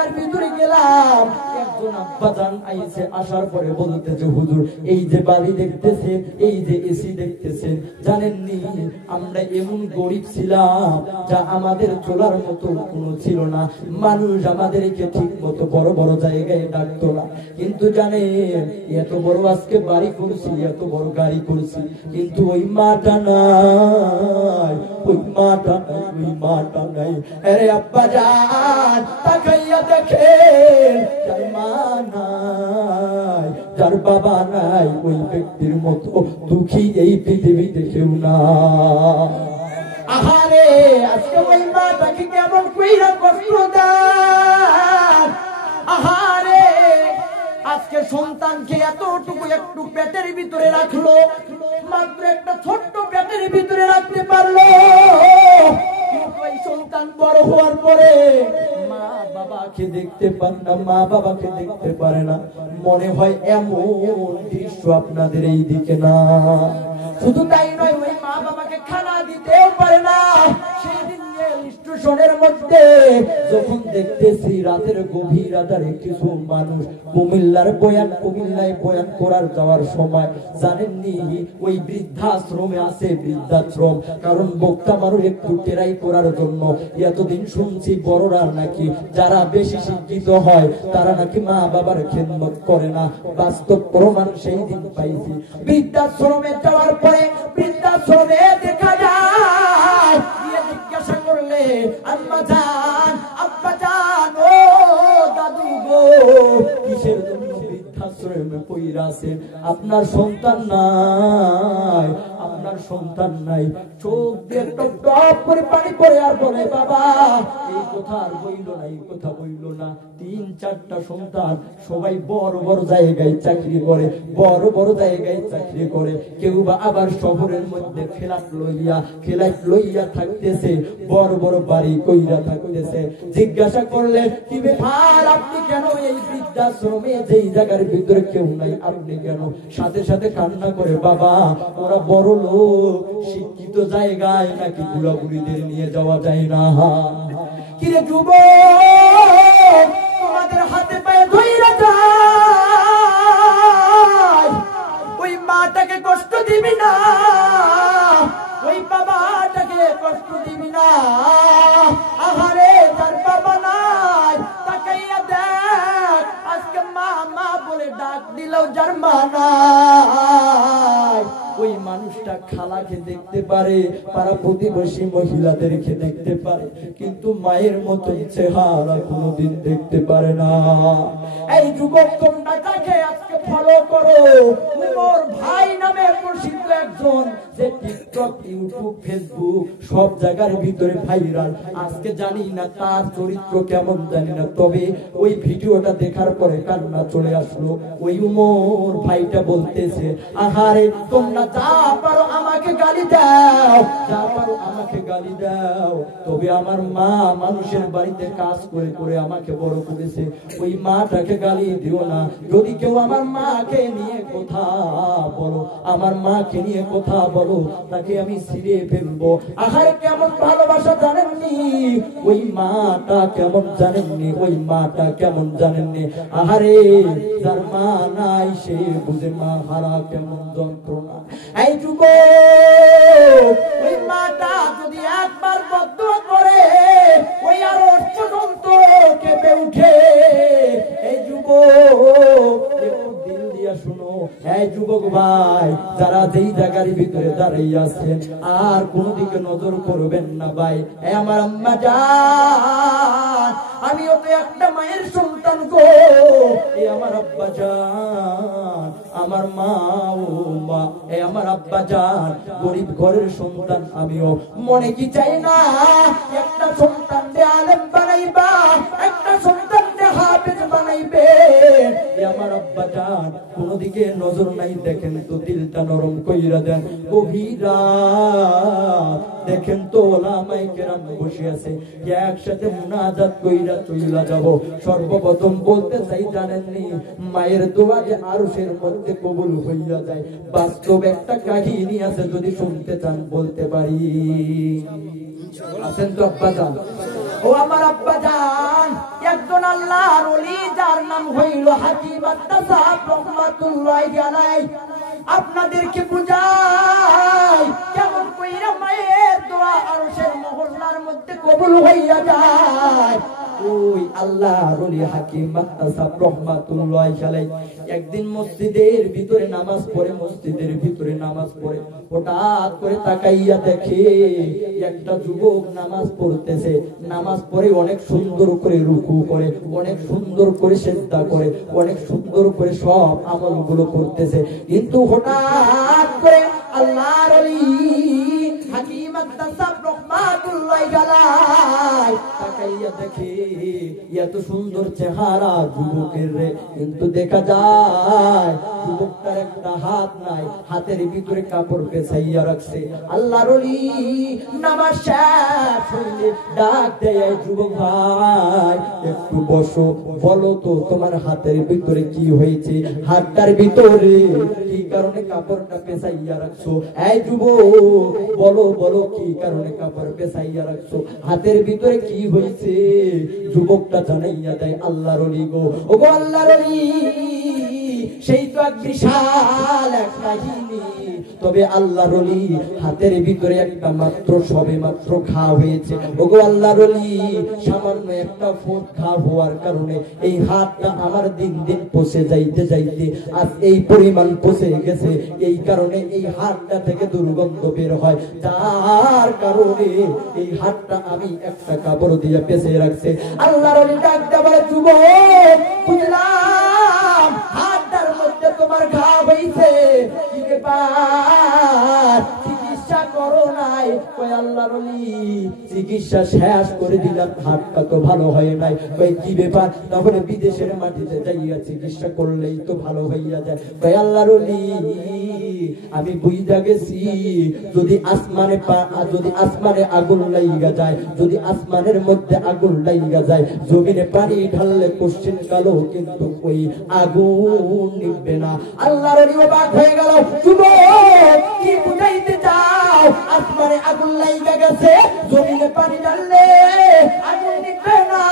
মহল্লার ভিতরে গেলাম, একজন আব্বাজান আইছে, আসার পরে বলতেছে হুজুর এই যে বাড়ি দেখতেছেন, এই যে এসি দেখতেছেন, জানেননি আমরা এমন গরিব ছিলাম যা আমাদের চলার মতো কোনো ছিল না, মানুষ আমাদেরকে ঠিক মতো বড় বড় জায়গায় ডাকতো না, কিন্তু জানেন এত বড় আজকে বাড়ি করছি, এত বড় গাড়ি করছি, কিন্তু ওই মাটা নাই, ওই মাটা নাই, ওই মাটা নাই। আরে আব্বাজান তাকাইয়া দেখেন, যার মা নাই, যার বাবা নাই, ওই ব্যক্তির মতো দুঃখী এই পৃথিবীতে কেউ না। আহারে আজকে ওই মাটাকে কেমন কইরা কষ্ট দেন। আহারে আজকে সন্তানকে এতটুকু একটু পেটের ভিতরে রাখলো, মাত্র একটা ছোট্ট পেটের ভিতরে রাখতে পারলো, কিন্তু এই সন্তান বড় হওয়ার পরে মা বাবাকে দেখতে পারে না, মা বাবাকে দেখতে পারে না। মনে হয় এমন দৃশ্য আপনাদের এই দিকে না। শুধু তাই নয়, ওই মা বাবাকে খানা দিতেও পারে না। সেই দিন স্টেশনের মধ্যে যখন দেখতেছি রাতের গভীর আধারে কিছু মানুষ কুমিল্লায় বয়ান করার যাওয়ার সময়, জানেননি ওই বৃদ্ধাশ্রমে আছে, বৃদ্ধাশ্রম, কারণ বক্তা মানুষ একটু টেরাই করার জন্য। এতদিন শুনছি বড়রা নাকি যারা বেশি শিক্ষিত হয় তারা নাকি মা বাবার খেদমত করে না, বাস্তব প্রমাণ সেই দিন পাইছি। বৃদ্ধাশ্রমে যাওয়ার পরে বৃদ্ধাশ্রমে দেখা যায়, জিজ্ঞাসা করলে আম্মা জান, আব্বা জান, ও দাদু গো, কিসের জন্য বৃদ্ধাশ্রমে পইরা আছেন? আপনার সন্তান নাই, আপনার সন্তান নাই। চোখ দিয়ে টপ টপ করে পানি পড়ে আর বলে বাবা এই কথা আর বইল না, এই কথা বইল না। 3-4টা সন্তান, সবাই বড় বড় জায়গায় চাকরি করে, বড় বড় জায়গায় চাকরি করে, কেউ বা আবার শহরের মধ্যে ফ্ল্যাট লইয়া থাকতেছে, বড় বড় বাড়ি কইরা থাকতেছে। জিজ্ঞাসা করলে কি ব্যাপার, আপনি কেন এই বৃদ্ধাশ্রমে যেই জায়গার ভিতরে কেউ নাই, আপনি কেন? সাথে সাথে কান্না করে বাবা ওরা বড় লোক, শিক্ষিত জায়গায় নাকি বুড়াবুড়িদের নিয়ে যাওয়া যায় না। কিরে যুবক, তোমাদের হাতে পায়ে ধইরা যায়, ওই মাটাকে কষ্ট দিবি না, ওই বাবাটাকে কষ্ট দিবি না। আহারে যার বাবা নাই তাকাইয়া দেখ, আজকে মা মা বলে ডাক দিলেও যার মা নাই, ওই মানুষটা খালাকে দেখতে পারে, পাড়া প্রতিবেশী মহিলাদেরকে দেখতে পারে, কিন্তু মায়ের মতো চেহারা কোনোদিন দেখতে পারে না। এই যুবক তোমরা তাকে আজকে ফলো করো, উমর ভাই নামে প্রসিদ্ধ একজন, যে টিকটক, ইউটিউব, ফেসবুক সব জায়গার ভিতরে ভাইরাল। আজকে জানি না তার চরিত্র কেমন জানি না, তবে ওই ভিডিওটা দেখার পরে কান্না চলে আসলো। ওই উমর ভাইটা বলতেছে আহারে তোমরা যা পারো আমাকে গালি দাও, যা পারো আমাকে গালি দাও, তবে আমার মা মানুষের বাড়িতে কাজ করে করে আমাকে বড় করেছে, ওই মাটাকে গালি দিও না। যদি কেউ আমার মাকে নিয়ে কথা বলো, আমার মাকে নিয়ে কথা বলো, তাকে আমি ছিঁড়ে ফেলবো। আহারে কেমন ভালোবাসা জানেননি, ওই মাটা কেমন জানেননি, ওই মাটা কেমন জানেননি। আহারে যার মা নাই সে বুঝে মা হারা কেমন যন্ত্রণা। এই যুবক, ওই মাটা যদি একবার বদদুয়া করে ওই আরশ পর্যন্ত কেঁপে উঠে। এই যুবক একটু দিল দিয়া শুনো, এই যুবক ভাই যারা যেই জায়গার ভিতরে দাঁড়িয়ে আছেন আর কোন দিকে নজর করবেন না ভাই। আমার আম্মা জান, আমিও তো একটা মায়ের সন্তান গো, এই আমার আব্বা জান, আমার মা ও মা, এই আমার আব্বা জান গরিব ঘরের সন্তান আমিও। মনে কি চাই না একটা সন্তান দে আলেম বানাইবা, একটা সন্তান দে হাফেজ বানাইবে। এই আমার আব্বা জান কোন দিকে নজর নাই, দেখেন তো দিলটা নরম কইরা দেন। গভীর রাত দেখেন তো ওলামায়ে কেরাম বসে আছে, একসাথে মুনাজাত কইরা চইলা যাব। সর্বপ্রথম বলতে চাই জানেননি মায়ের দোয়া যে আরশের মধ্যে কবুল হইয়া যায়। বাস্তব একটা কাহিনী আছে, যদি শুনতে চান বলতে পারি। আছেন তো আব্বা জান? ও আমার আব্বা জান, একজন আল্লাহর ওলি যার নাম হইল হাকিম আত-তাসাব রাহমাতুল্লাহি আলাইহি আপনাদেরকে বুঝাই কেমন কইরা মায়ের দোয়া আরশের মহল্লার মধ্যে কবুল হইয়া যায়। ওই আল্লাহর ওলি হাকিম আত-তাসাব রাহমাতুল্লাহি আলাইহি একদিন মসজিদের ভিতরে নামাজ পড়ে হঠাৎ করে তাকাইয়া দেখে একটা যুবক নামাজ পড়তেছে, নামাজ পড়ে অনেক সুন্দর করে রুকু করে, অনেক সুন্দর করে সিজদা করে, অনেক সুন্দর করে সব আমলগুলো করতেছে। কিন্তু হঠাৎ করে আল্লাহর ওলি হাকিম আত-তাসাব রাহমাতুল্লাহি আলাইহি তাকাইয়া দেখে এত সুন্দর চেহারা যুবকের রে, কিন্তু দেখা যায় যুবকটার একটা হাত নাই, হাতের ভিতরে কাপড় পেঁচাইয়া রাখছে। আল্লাহর ওলি নামাজ শেষ হইলে ডাক দেয়, যুবক ভাই একটু বসো, বলো তো তোমার হাতের ভিতরে কি হয়েছে, হাতটার ভিতরে কি কারণে কাপড়টা পেঁচাইয়া রাখছো? এই যুবক বলো বলো কি কারণে কাপড় পেঁচাইয়া রাখছো, হাতের ভিতরে কি হয়েছে? যুবকটা জানাইয়া দেয়, আল্লাহর ওলি গো, ও গো আল্লাহর ওলি, সেই তো এক বিশাল এক কাহিনী। তবে আল্লাহর ওলি হাতের ভিতরে একটা মাত্র সবে মাত্র ঘা হয়েছে। ওগো আল্লাহর ওলি, সামান্য একটা ফোঁট ঘা হওয়ার কারণে এই হাতটা আমার দিন দিন পচে যাইতে যাইতে আজ এই পরিমাণ পচে গেছে। এই কারণে এই হাতটা থেকে দুর্গন্ধ বের হয়, যার কারণে এই হাতটা আমি একটা কাপড় দিয়ে পেঁচে রাখছে। আল্লাহর ওলি ডাকতে বলে, যুবক বুঝলাম হাতটার মধ্যে তোমার ঘা হয়েছে, কি ব্যাপার, চিকিৎসা করো নাই? কই আল্লাহর ওলি চিকিৎসা শেষ করে দিলাম, হাতটা তো ভালো হয় নাই। কই কি ব্যাপার? তাহলে বিদেশের মাটিতে যাইয়া চিকিৎসা করলেই তো ভালো হইয়া যায়। কই আল্লাহর ওলি আমি বুঝা গেছি, যদি আসমানে আগুন লাইগা যায়, যদি আসমানের মধ্যে আগুন লাইগা যায়, জমিনে পানি ঢাললে কোশ্চেন কালো, কিন্তু ওই আগুন নিভবে না। আল্লাহর ওলি অবাক হয়ে গেল, যুবক কি বুঝাইতে চাও? আসমানে আগুন লাইগা গেছে, জমিনে পানি ঢাললে আগুন নিভবে না,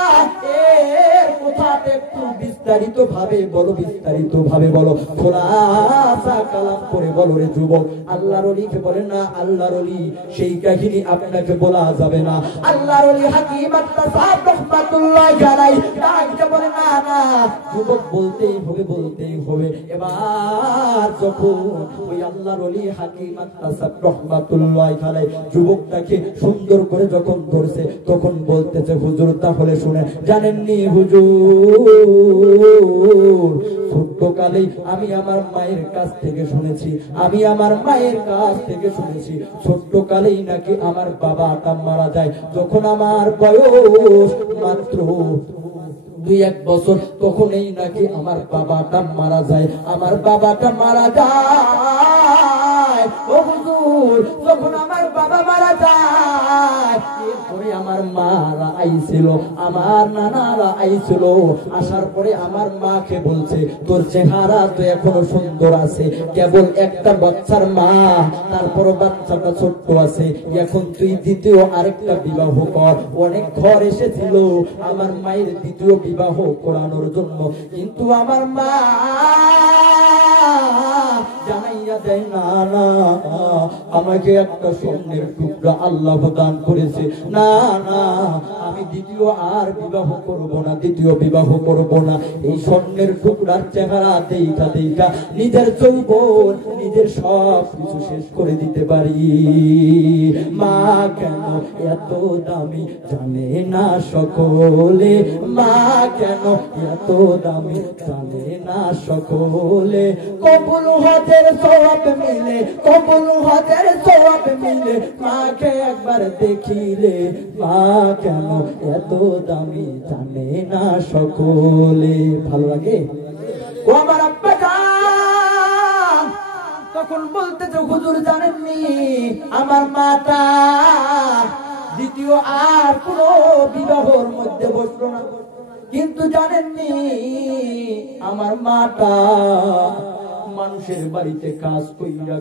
এর কথাটা একটু বিস্তারিত ভাবে বলো, বিস্তারিত ভাবে বলো, খোলাসা কালাম করে বলো রে যুবক। আল্লাহর ওলিকে বলে, না আল্লাহর ওলি সেই কাহিনী আপনাকে বলা যাবে না। আল্লাহর ওলি হাকিম আত-তাসাব রাহমাতুল্লাহি আলাইহি ডাকতে বলে, না না যুবক বলতেই হবে, বলতেই হবে। এবার যখন ওই আল্লাহর ওলি হাকিম আত-তাসাব রাহমাতুল্লাহি আলাইহি যুবকটাকে সুন্দর করে যখন ধরছে, তখন বলতেছে, হুজুর তাহলে শুনে জানেননি হুজুর, ছোট্টকালেই আমি আমার মায়ের কাছ থেকে শুনেছি, ছোট্টকালেই নাকি আমার বাবাটা মারা যায়। যখন আমার বয়স মাত্র 2-1 বছর, তখনই নাকি আমার বাবাটা মারা যায়। ও হুজুর, যখন আমার বাবা মারা যায়, এরপরে আমার মারা আইছিল, আমার নানারা আইছিল। আসার পরে আমার মাকে বলছে, তোর চেহারা তো এখনো সুন্দর আছে, কেবল একটা বাচ্চার মা, তারপর বাচ্চাটা ছোট্ট আছে, এখন তুই দ্বিতীয় আরেকটা বিবাহ কর। অনেক ঘর এসেছিল আমার মায়ের দ্বিতীয় বিবাহ করানোর জন্য, কিন্তু আমার মা জানাইয়া দেয়, না না আমাকে একটা স্বর্ণের টুকরা আল্লাহ দান করেছে, না না আমি দ্বিতীয় বিবাহ করব না। এই স্বর্ণের টুকরার চেহারা দেখা দেখা নিজের যৌবন, নিজের সব কিছু শেষ করে দিতে পারি। মা কেন এত দামি জানে না সকলে, মা কেন এত দামি জানে না সকলে। কবুল হজের সওয়াব মিলে, মাকে একবার দেখিলে, মা কেন এত দামি জানে না সকলে। ভালো লাগে? ও আমার আব্বা জান তখন বলতেছে, হুজুর জানেননি আমার মাটা দ্বিতীয় আর কোন বিবাহর মধ্যে বসলো না, কিন্তু জানেননি আমার মাটা মানুষের বাড়িতে কাজ কইরা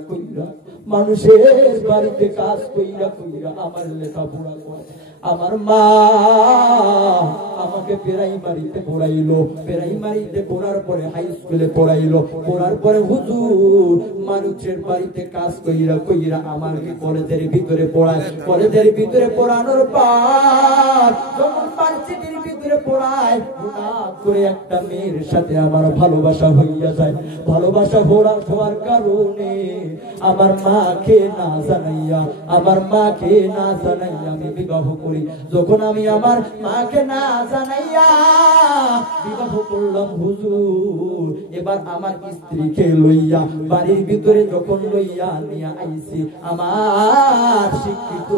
আমার লেখাপড়া করে, আমার মা আমাকে প্রাইমারিতে পড়াইলো, প্রাইমারিতে পড়ার পরে হাই স্কুলে পড়াইলো, পড়ার পরে হুজুর মানুষের বাড়িতে কাজ কইরা কইরা আমাকে কলেজের ভিতরে পড়ায়, কলেজের ভিতরে পড়ানোর পর যখন ভার্সিটির ভিতরে পড়ায় হঠাৎ করে একটা মেয়ের সাথে আমার ভালোবাসা হইয়া যায়। ভালোবাসা হওয়ার কারণে আমার মাকে না জানাইয়া, আমার মাকে না জানাইয়া আমি বিবাহ করি। যখন আমি আমার মাকে না জানাইয়া বিবাহ করলাম হুজুর, এবার আমার স্ত্রীকে লইয়া বাড়ির ভিতরে যখন লইয়া নিয়ে আইছি, আমার শিক্ষিত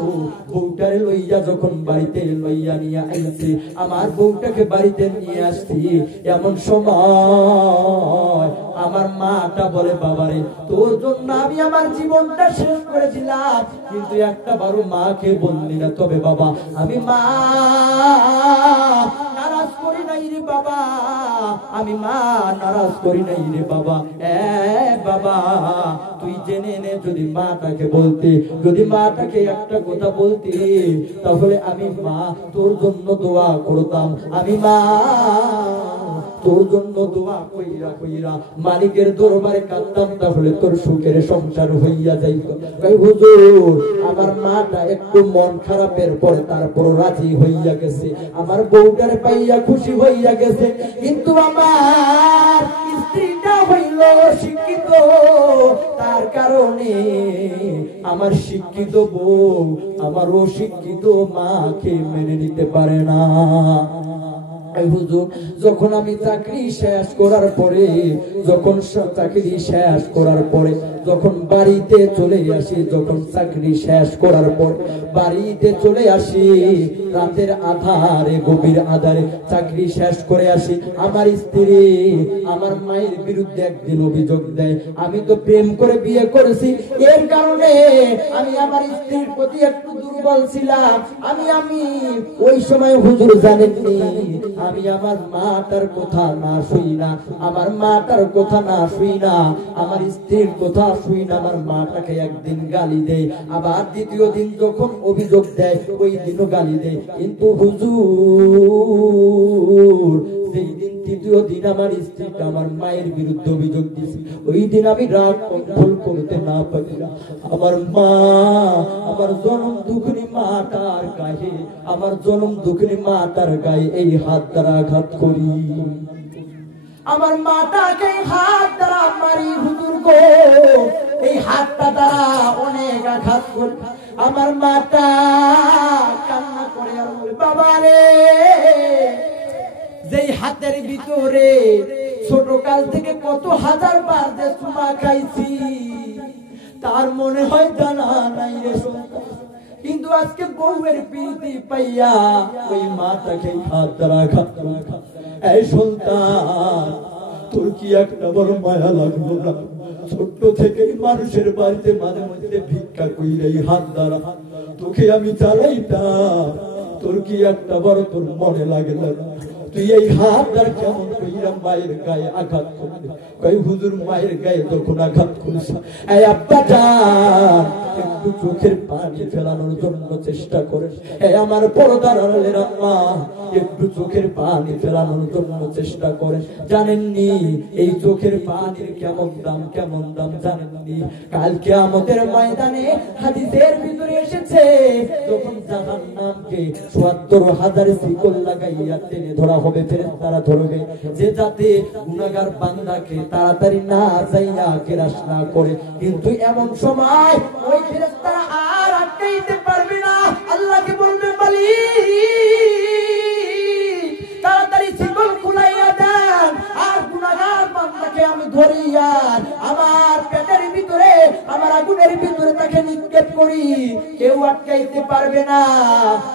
বউটারে লইয়া যখন বাড়িতে লইয়া নিয়ে আইছি, আমার বউটাকে বাড়িতে নিয়ে আসছি, এমন সময় আমার মাটা বলে বাবারে তোর জন্য আমি আমার জীবনটা শেষ করেছিলাম, কিন্তু একটা বারো মাকে বললি না। তবে বাবা আমি মা নারাজ করি নাই রে বাবা, আমি মা নারাজ করি নাই রে বাবা। বাবা তুই জেনে নে, যদি মাটাকে বলতে, যদি মাটাকে একটা কথা বলতে, তাহলে আমি মা তোর জন্য দোয়া করতাম, আমি মা তোর জন্য দোয়া কইরা কইরা মালিকের দরবারে কাঁদতাম, তাহলে তোর সুখের সংসার হইয়া যাইত। হুজুর আমার মাটা একটু মন খারাপের পরে তারপর রাজি হইয়া গেছে, আমার বউটার পাইয়া খুশি হইয়া গেছে, কিন্তু আমার স্ত্রীটা হইল শিক্ষিত, তার কারণে আমার শিক্ষিত বউ আমার অশিক্ষিত মাকে মেনে নিতে পারে না। হুজুর যখন আমি চাকরি শেষ করার পরে, যখন চাকরি শেষ করার পরে যখন বাড়িতে চলে আসি, যখন চাকরি শেষ করার পর বাড়িতে চলে আসি, রাতের আধারে গভীর আধারে চাকরি শেষ করে আসি, আমার স্ত্রী আমার মায়ের বিরুদ্ধে একদিন অভিযোগ দেয়, আমি তো প্রেম করে বিয়ে করেছি, এর কারণে আমি আমার স্ত্রীর প্রতি একটু দুর্বল ছিলাম, আমি ওই সময় হুজুর জানেননি, আমি আমার মাটার কথা না শুই না, আমার মাটার কথা না শুই না, আমার স্ত্রীর কথা শুই না, আমার মাটাকে একদিন গালি দেয়, আবার দ্বিতীয় দিন যখন অভিযোগ দেয় ওই দিনও গালি দেয়। কিন্তু হুজুর যেই দিন তৃতীয় দিন আমার স্ত্রীটা আমার মায়ের বিরুদ্ধে অভিযোগ দিয়েছে, ওই দিন আমি রাগ কন্ট্রোল করতে না পারি না, আমার মা আমার জনম দুঃখিনী মাটার গায়ে, আমার জনম দুঃখিনী মাটার গায়ে এই হাত দ্বারা আঘাত করি, আমার মাটাকে হাত দ্বারা মারি হুজুর গো, এই হাতটা দ্বারা অনেক আঘাত করি, আমার মাটা কান্না করে আর বলে বাবা রে, যেই হাতের ভিতরে ছোট কাল থেকে কত হাজার বার যে চুমা খাইছি, তার মনে হয় জানা নাই রে সন্তান, কিন্তু আজকে বউয়ের প্রীতি পাইয়া ওই মাটাকে হাত দ্বারা আঘাত করা। এই সন্তান তোর কি একটা বড় মায়া লাগলো না? ছোট্ট থেকেই মানুষের বাড়িতে মাঝে মধ্যে ভিক্ষা কইরা এই হাত দ্বারা তোকে আমি চালাইতাম, তোর কি একটা বড় তোর মনে লাগে না? তুই এই হাত দ্বারা কেমন কইরা মায়ের গায়ে আঘাত করলি? কই হুজুর মায়ের গায়ে যখন আঘাত করিস, এই আব্বা জান একটু চোখের পানি ফেলানোর জন্য চেষ্টা করেন, এই আমার পর্দার আড়ালের আম্মা একটু চোখের পানি ফেলানোর জন্য চেষ্টা করেন। জানেননি এই চোখের পানির কেমন দাম, কেমন দাম জানেননি? কাল কিয়ামতের ময়দানে হাদিসের ভিতরে এসেছে, যখন জাহান্নামকে ৭৪,০০০ শিকল লাগাইয়া টেনে ধরা হবে, ফেরেশতারা ধরবে, যে যাতে গুনাহগার বান্দাকে তাড়াতাড়ি না যাইয়া কেরাস না করে। কিন্তু এমন সময় ওই ফেরেশতারা আর আটকাইতে পারবে না, আল্লাহকে বলবে মালিক তাড়াতাড়ি শিকল খুলাইয়া দেন, আর গুনাহগার বান্দাকে আমি ধরিয়া আমার পেটের ভিতরে, আমার আগুনের ভিতরে তাকে নিক্ষেপ করি, কেউ আটকাইতে পারবে না।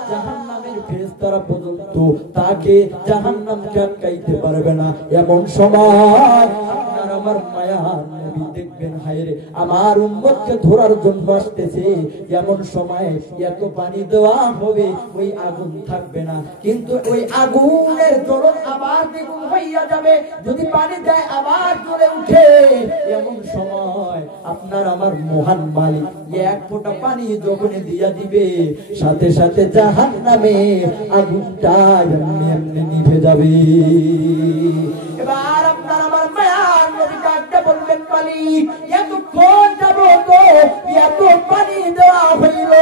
জাহান্নামের ফেরেশতারা পর্যন্ত তাকে জাহান্নামকে আটকাইতে পারবে না। এমন সময় আপনার আমার মায়া নবী দেখবেন হায়রে আমার উম্মতকে ধরার জন্য আসতেছে, এমন সময় এত পানি দেওয়া হবে ওই আগুন থাকবে না, কিন্তু ওই আগুনের জ্বলন আবার দ্বিগুণ হইয়া যাবে। যদি পানি দেয় আবার জ্বলে উঠে, এমন সময় আপনার আমার মহান মালিক এক ফোঁটা পানি যখন দিয়া দিবে, সাথে সাথে জাহান্নামে আগুনটা এমনি এমনি নিভে যাবে। এবার আপনার আমার মায়ার নবী ডাকতে বলবেন, মালিক এতক্ষণ যাবত এত পানি দেওয়া হইল,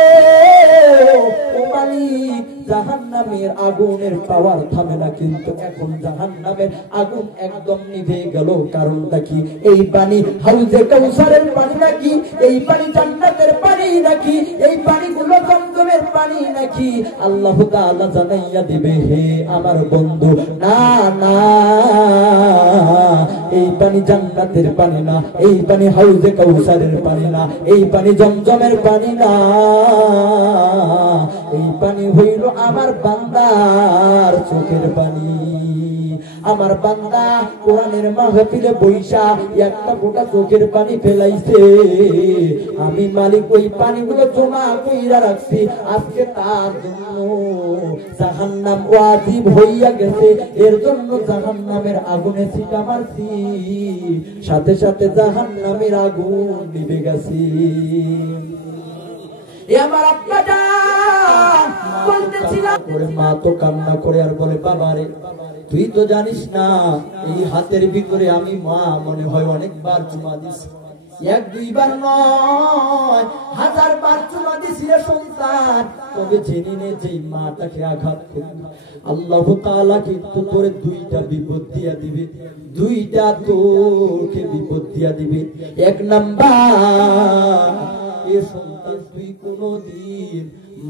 ও মালিক জাহান্নামের আগুনের পাওয়ার থামে না, কিন্তু এখন জাহান্নামের আগুন একদম নিভে গেল। কারণটা কি? এই পানি হাউজে কাউসারের পানি নাকি? এই পানি জান্নাতের পানি নাকি? এই পানিগুলো জমজমের পানি নাকি? আল্লাহ তাআলা জানাইয়া দিবে, হে আমার বন্ধু, না না, এই পানি জান্নাতের পানি না, এই পানি হাউজে কাউসারের পানি না, এই পানি জমজমের পানি না, এই পানি হইল আমার বান্দার চোখের পানি। আমার বান্দা কোরআনের মাহফিলে বৈশা একটা ফোঁটা চোখের পানি ফেলাইছে, আমি মালিক ওই পানিগুলো জমা কইরা রাখছি, আজকে তার জন্য জাহান্নাম ওয়াজিব হইয়া গেছে, এর জন্য জাহান্নামের আগুনে ছিটা মারছি, সাথে সাথে জাহান্নামের আগুন নিভে গেছে। আমার আব্বা জান বলতেছিলাম, মা তো কান্না করে আর বলে, বাবা রে তুই তো জানিস না এই হাতের ভিতরে আমি মা মনে হয় অনেকবার চুমা দিছি, এক দুইবার নয়, 1000 বার চুমা দিছি রে সন্তান, তবে জেনে নে যে মাটাকে আঘাত করবি আল্লাহ তাআলা কিন্তু তোরে দুইটা বিপদ দিয়া দিবে, দুইটা তোকে বিপদ দিয়া দিবে। এক নাম্বার, এ সন্তান তুই কোনদিন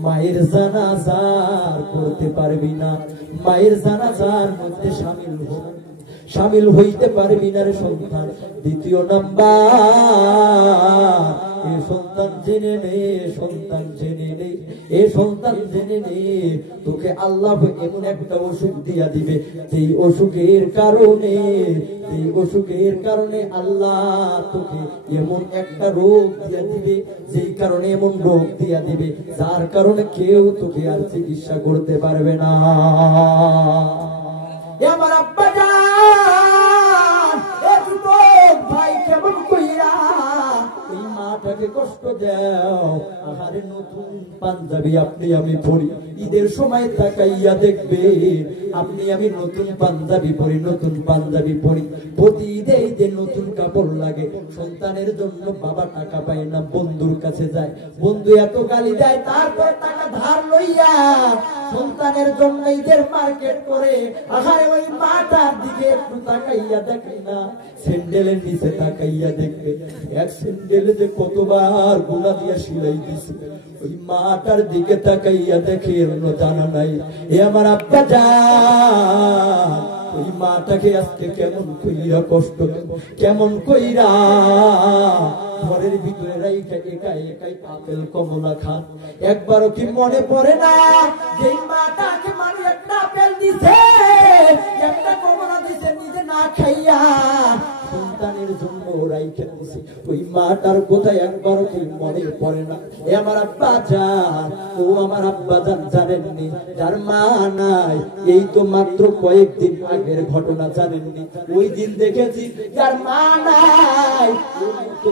মায়ের জানাজার করতে পারবি না, মায়ের জানাজার মধ্যে শামিল হইতে পারবি না রে সন্তান। দ্বিতীয় নাম্বার, এ সন্তান জেনে নে, সন্তান জেনে নে, এ সন্তান জেনে নে, তোকে আল্লাহ এমন একটা অসুখ দিয়া দিবে, যেই অসুখের কারণে আল্লাহ তোকে এমন একটা রোগ দিয়া দিবে, যেই কারণে এমন রোগ দিয়া দিবে যার কারণে কেউ তোকে আর চিকিৎসা করতে পারবে না। আমার আব্বা জান, এ যুবক ভাই কেমন কইরা এই মাটাকে কষ্ট দাও। আহারে নতুন পাঞ্জাবি আপনি আমি পরি, ঈদের সময় তাকাইয়া দেখবে আপনি আমি নতুন পাঞ্জাবি পরি, প্রতি ঈদে ঈদে নতুন কাপড় লাগে। সন্তানের জন্য বাবা টাকা পায় না, বন্ধুর কাছে যায়, বন্ধু এত গালি দেয়, তারপর টাকা ধার লইয়া সন্তানের জন্য ঈদের মার্কেট করে। আহারে ওই মাটার দিকে একটু তাকাইয়া দেখে না, স্যান্ডেলের নিচে তাকাইয়া দেখবে এক স্যান্ডেলে যে কতবার গুণা দিয়া সিলাই দিছে, ওই মাটার দিকে তাকাইয়া দেখে জানা নাই। এ আমার আব্বা জান, ওই মাটাকে আজকে কেমন কইরা কষ্ট, কেমন কইরা ঘরের ভিতরে রাইখা একাই আপেল কমলা খান। একবারও কি মনে পড়ে না যে মাটাকে মানুষ একটা আপেল দিছে, একটা কমলা দিছে, নিজে না খাইয়া সন্তানের জন্য রাইখা দিছে, ওই মাটার কথা একবারও কি মনে পড়ে না? এ আমার আব্বা জান, ও আমার আব্বা জান জানেননি, যার মা নাই এই তো মাত্র কয়েকদিন আগের ঘটনা জানেননি? ওই দিন দেখেছি যার মা নাই তো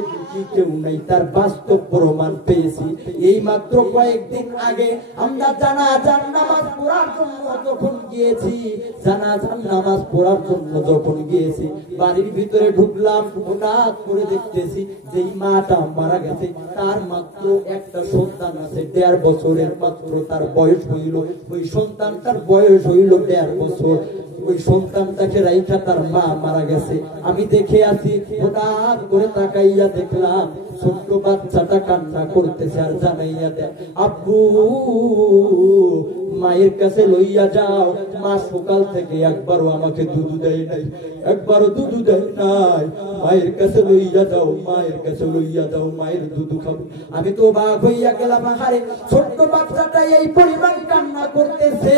কেউ নাই, তার বাস্তব প্রমাণ পেয়েছি। এই মাত্র কয়েকদিন আগে আমরা জানাজার নামাজ পড়ার জন্য যখন গিয়েছি, বাড়ির ভিতরে ঢুকলাম, হঠাৎ করে দেখতেছি যেই মাটা মারা গেছে তার মাত্র একটা সন্তান আছে, 1.5 বছরের মাত্র তার বয়স হইল, ওই সন্তানটার বয়স হইল 1.5 বছর। ওই সন্তানটাকে রাইখা তার মা মারা গেছে। আমি দেখে আছি, হঠাৎ করে তাকাইয়া দেখলাম ছোট্ট বাচ্চাটা কান্না করতেছে আর জানাইয়া দেয়, আব্বু মায়ের কাছে লইয়া যাও, মা সকাল থেকে একবারও আমাকে দুধ দেয় নাই, একবারও দুধ দেয় নাই, মায়ের কাছে লইয়া যাও, মায়ের কাছে লইয়া যাও, মায়ের দুধ খাবো। আমি তো অবাক হইয়া গেলাম, আহারে ছোট্ট বাচ্চাটা এই পরিমাণ কান্না করতেছে,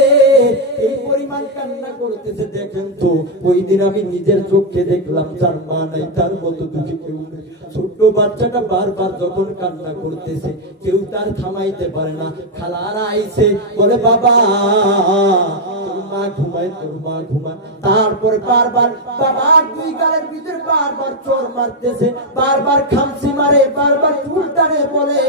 এই পরিমাণ কান্না করতেছে। দেখেন তো ওই দিন আমি নিজের চোখে দেখলাম তার মা নাই, তার মতো দুঃখী কেউ নেই। ছোট্ট বাচ্চাটা বারবার যখন কান্না করতেছে কেউ তার থামাইতে পারে না। খালারা আইছে বলে, বাবা তোর মা ঘুমায়, তোর মা ঘুমায়। তারপর বারবার বাবা দুই গালের ভিতরে বারবার চোর মারতেছে, বারবার খামচি মারে, বারবার চুল টানে, বলে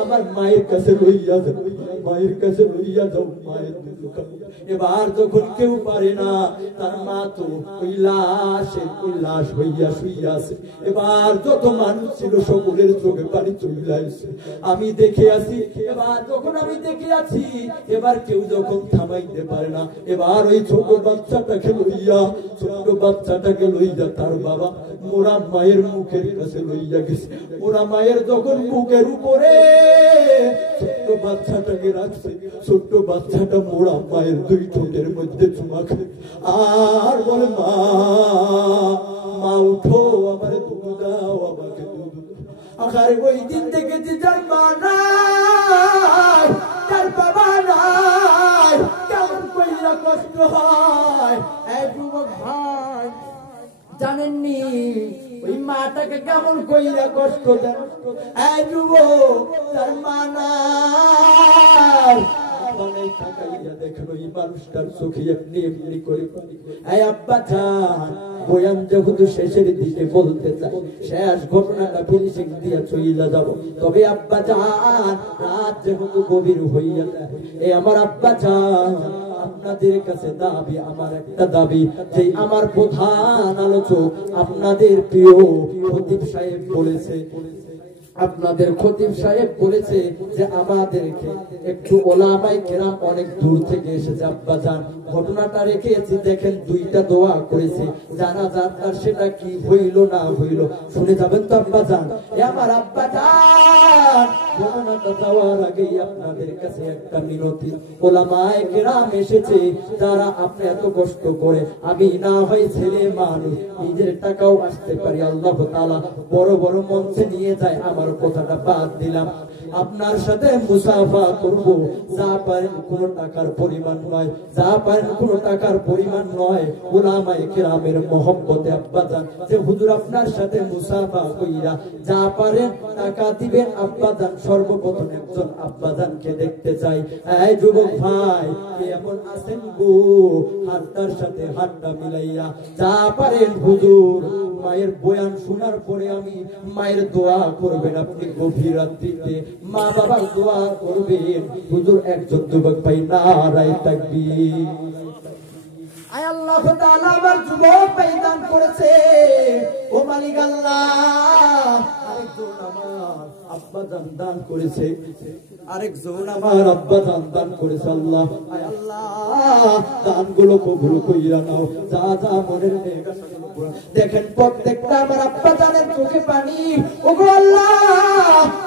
আমার মায়ের কাছে লইয়া যাও, মায়ের কাছে লইয়া যাও, মায়ের দুধ খাবো। এবার যখন কেউ পারে না, তার মা তো ওই লাশ হইয়া শুইয়া আছে। এবার যত মানুষ ছিল সকলের চোখে পানি চলে আসছে, আমি দেখে আছি। এবার যখন আমি দেখে আছি, এবার কেউ যখন থামাইতে পারে না, এবার ওই ছোট বাচ্চাটাকে লইয়া তার বাবা মোরা মায়ের মুখের কাছে লইয়া গেছে। মোরা মায়ের যখন মুখের উপরে ছোট্ট বাচ্চাটাকে রাখছে, ছোট্ট বাচ্চাটা মোরা মায়ের দুই ঠোঁটের মধ্যে চুমা খায় আর বলে, মা মা উঠো, আমার দুধ দাও, আমাকে দুধ দাও। আখারে ওই দিন দেখেছি যার মা নাই, তার বাবা নাই, কেমন কইরা কষ্ট হয়। এই যুবক ভাই জানেননি ওই মাটাকে কেমন কইরা কষ্ট দেন? এই যুবক তার মা নাই, দেখেন ওই মানুষটার চোখে এমনি এমনি করে। এই আব্বা জান বয়ান যেহেতু শেষের দিকে বলতে চাই, শেষ ঘটনাটা ফিনিশিং দিয়ে চইলা যাব। তবে আব্বা জান রাত যেহেতু গভীর হইয়া যায়, এই আমার আব্বা জান আপনাদের কাছে দাবি, আমার একটা দাবি, যে আমার প্রধান আলোচক আপনাদের প্রিয় খতিব সাহেব বলেছে, আপনাদের খতিব সাহেব বলেছে যে আমাদেরকে একটু ওলামায়ে কেরাম অনেক দূর থেকে এসেছে। আব্বা জান ঘটনাটা রেখেছি, দেখেন দুইটা দোয়া করেছে, জানা যান তার সেটা কি হইল না হইল শুনে যাবেন তো আব্বা জান। আমার আব্বা জান ঘটনাটা যাওয়ার আগেই আপনাদের কাছে একটা মিনতি, ওলামায়ে কেরাম এসেছে যারা আপনি এত কষ্ট করে, আমি না হয় ছেলে মানুষ নিজের টাকাও আসতে পারি, আল্লাহ তাআলা বড় বড় মঞ্চে নিয়ে যায়, আমার কথাটা বাদ দিলাম, আপনার সাথে মুসাফা করব, যা পারেন কোন টাকার পরিমাণ নয়, যা পারেন কোন টাকার পরিমাণ নয়, উলামায়ে কেরামের মহব্বতে আব্বা জান যে হুজুর আপনার সাথে মুসাফা কইরা যা পারেন টাকা দিবেন। আব্বা জান সর্বপ্রথম একজন আব্বা জানকে দেখতে চাই। এই যুবক ভাই কে এমন আছেন গো, হাতটার সাথে হাতটা মিলাইয়া যা পারেন হুজুর মায়ের বয়ান শোনার পরে আমি মায়ের দোয়া করবেন, আপনি গভীর রাত্রিতে মা বাবার দোয়া করবেন। হুজুর একজন যুবক ভাই নারায়ে তাকবীর। আয় আল্লাহ তাআলা আমার যুবক ভাই দান করেছে, ও মালিক আল্লাহ আরেকজন আমার আব্বা জান দান করেছে, আরেকজন আমার আব্বা জান দান করেছে। আল্লাহ আয় আল্লাহ দানগুলো কবুল কইরা নাও, যা যা মনের নেক আশাগুলো পুরা। দেখেন প্রত্যেকটা আমার আব্বা জানের চোখে পানি, ওগো আল্লাহ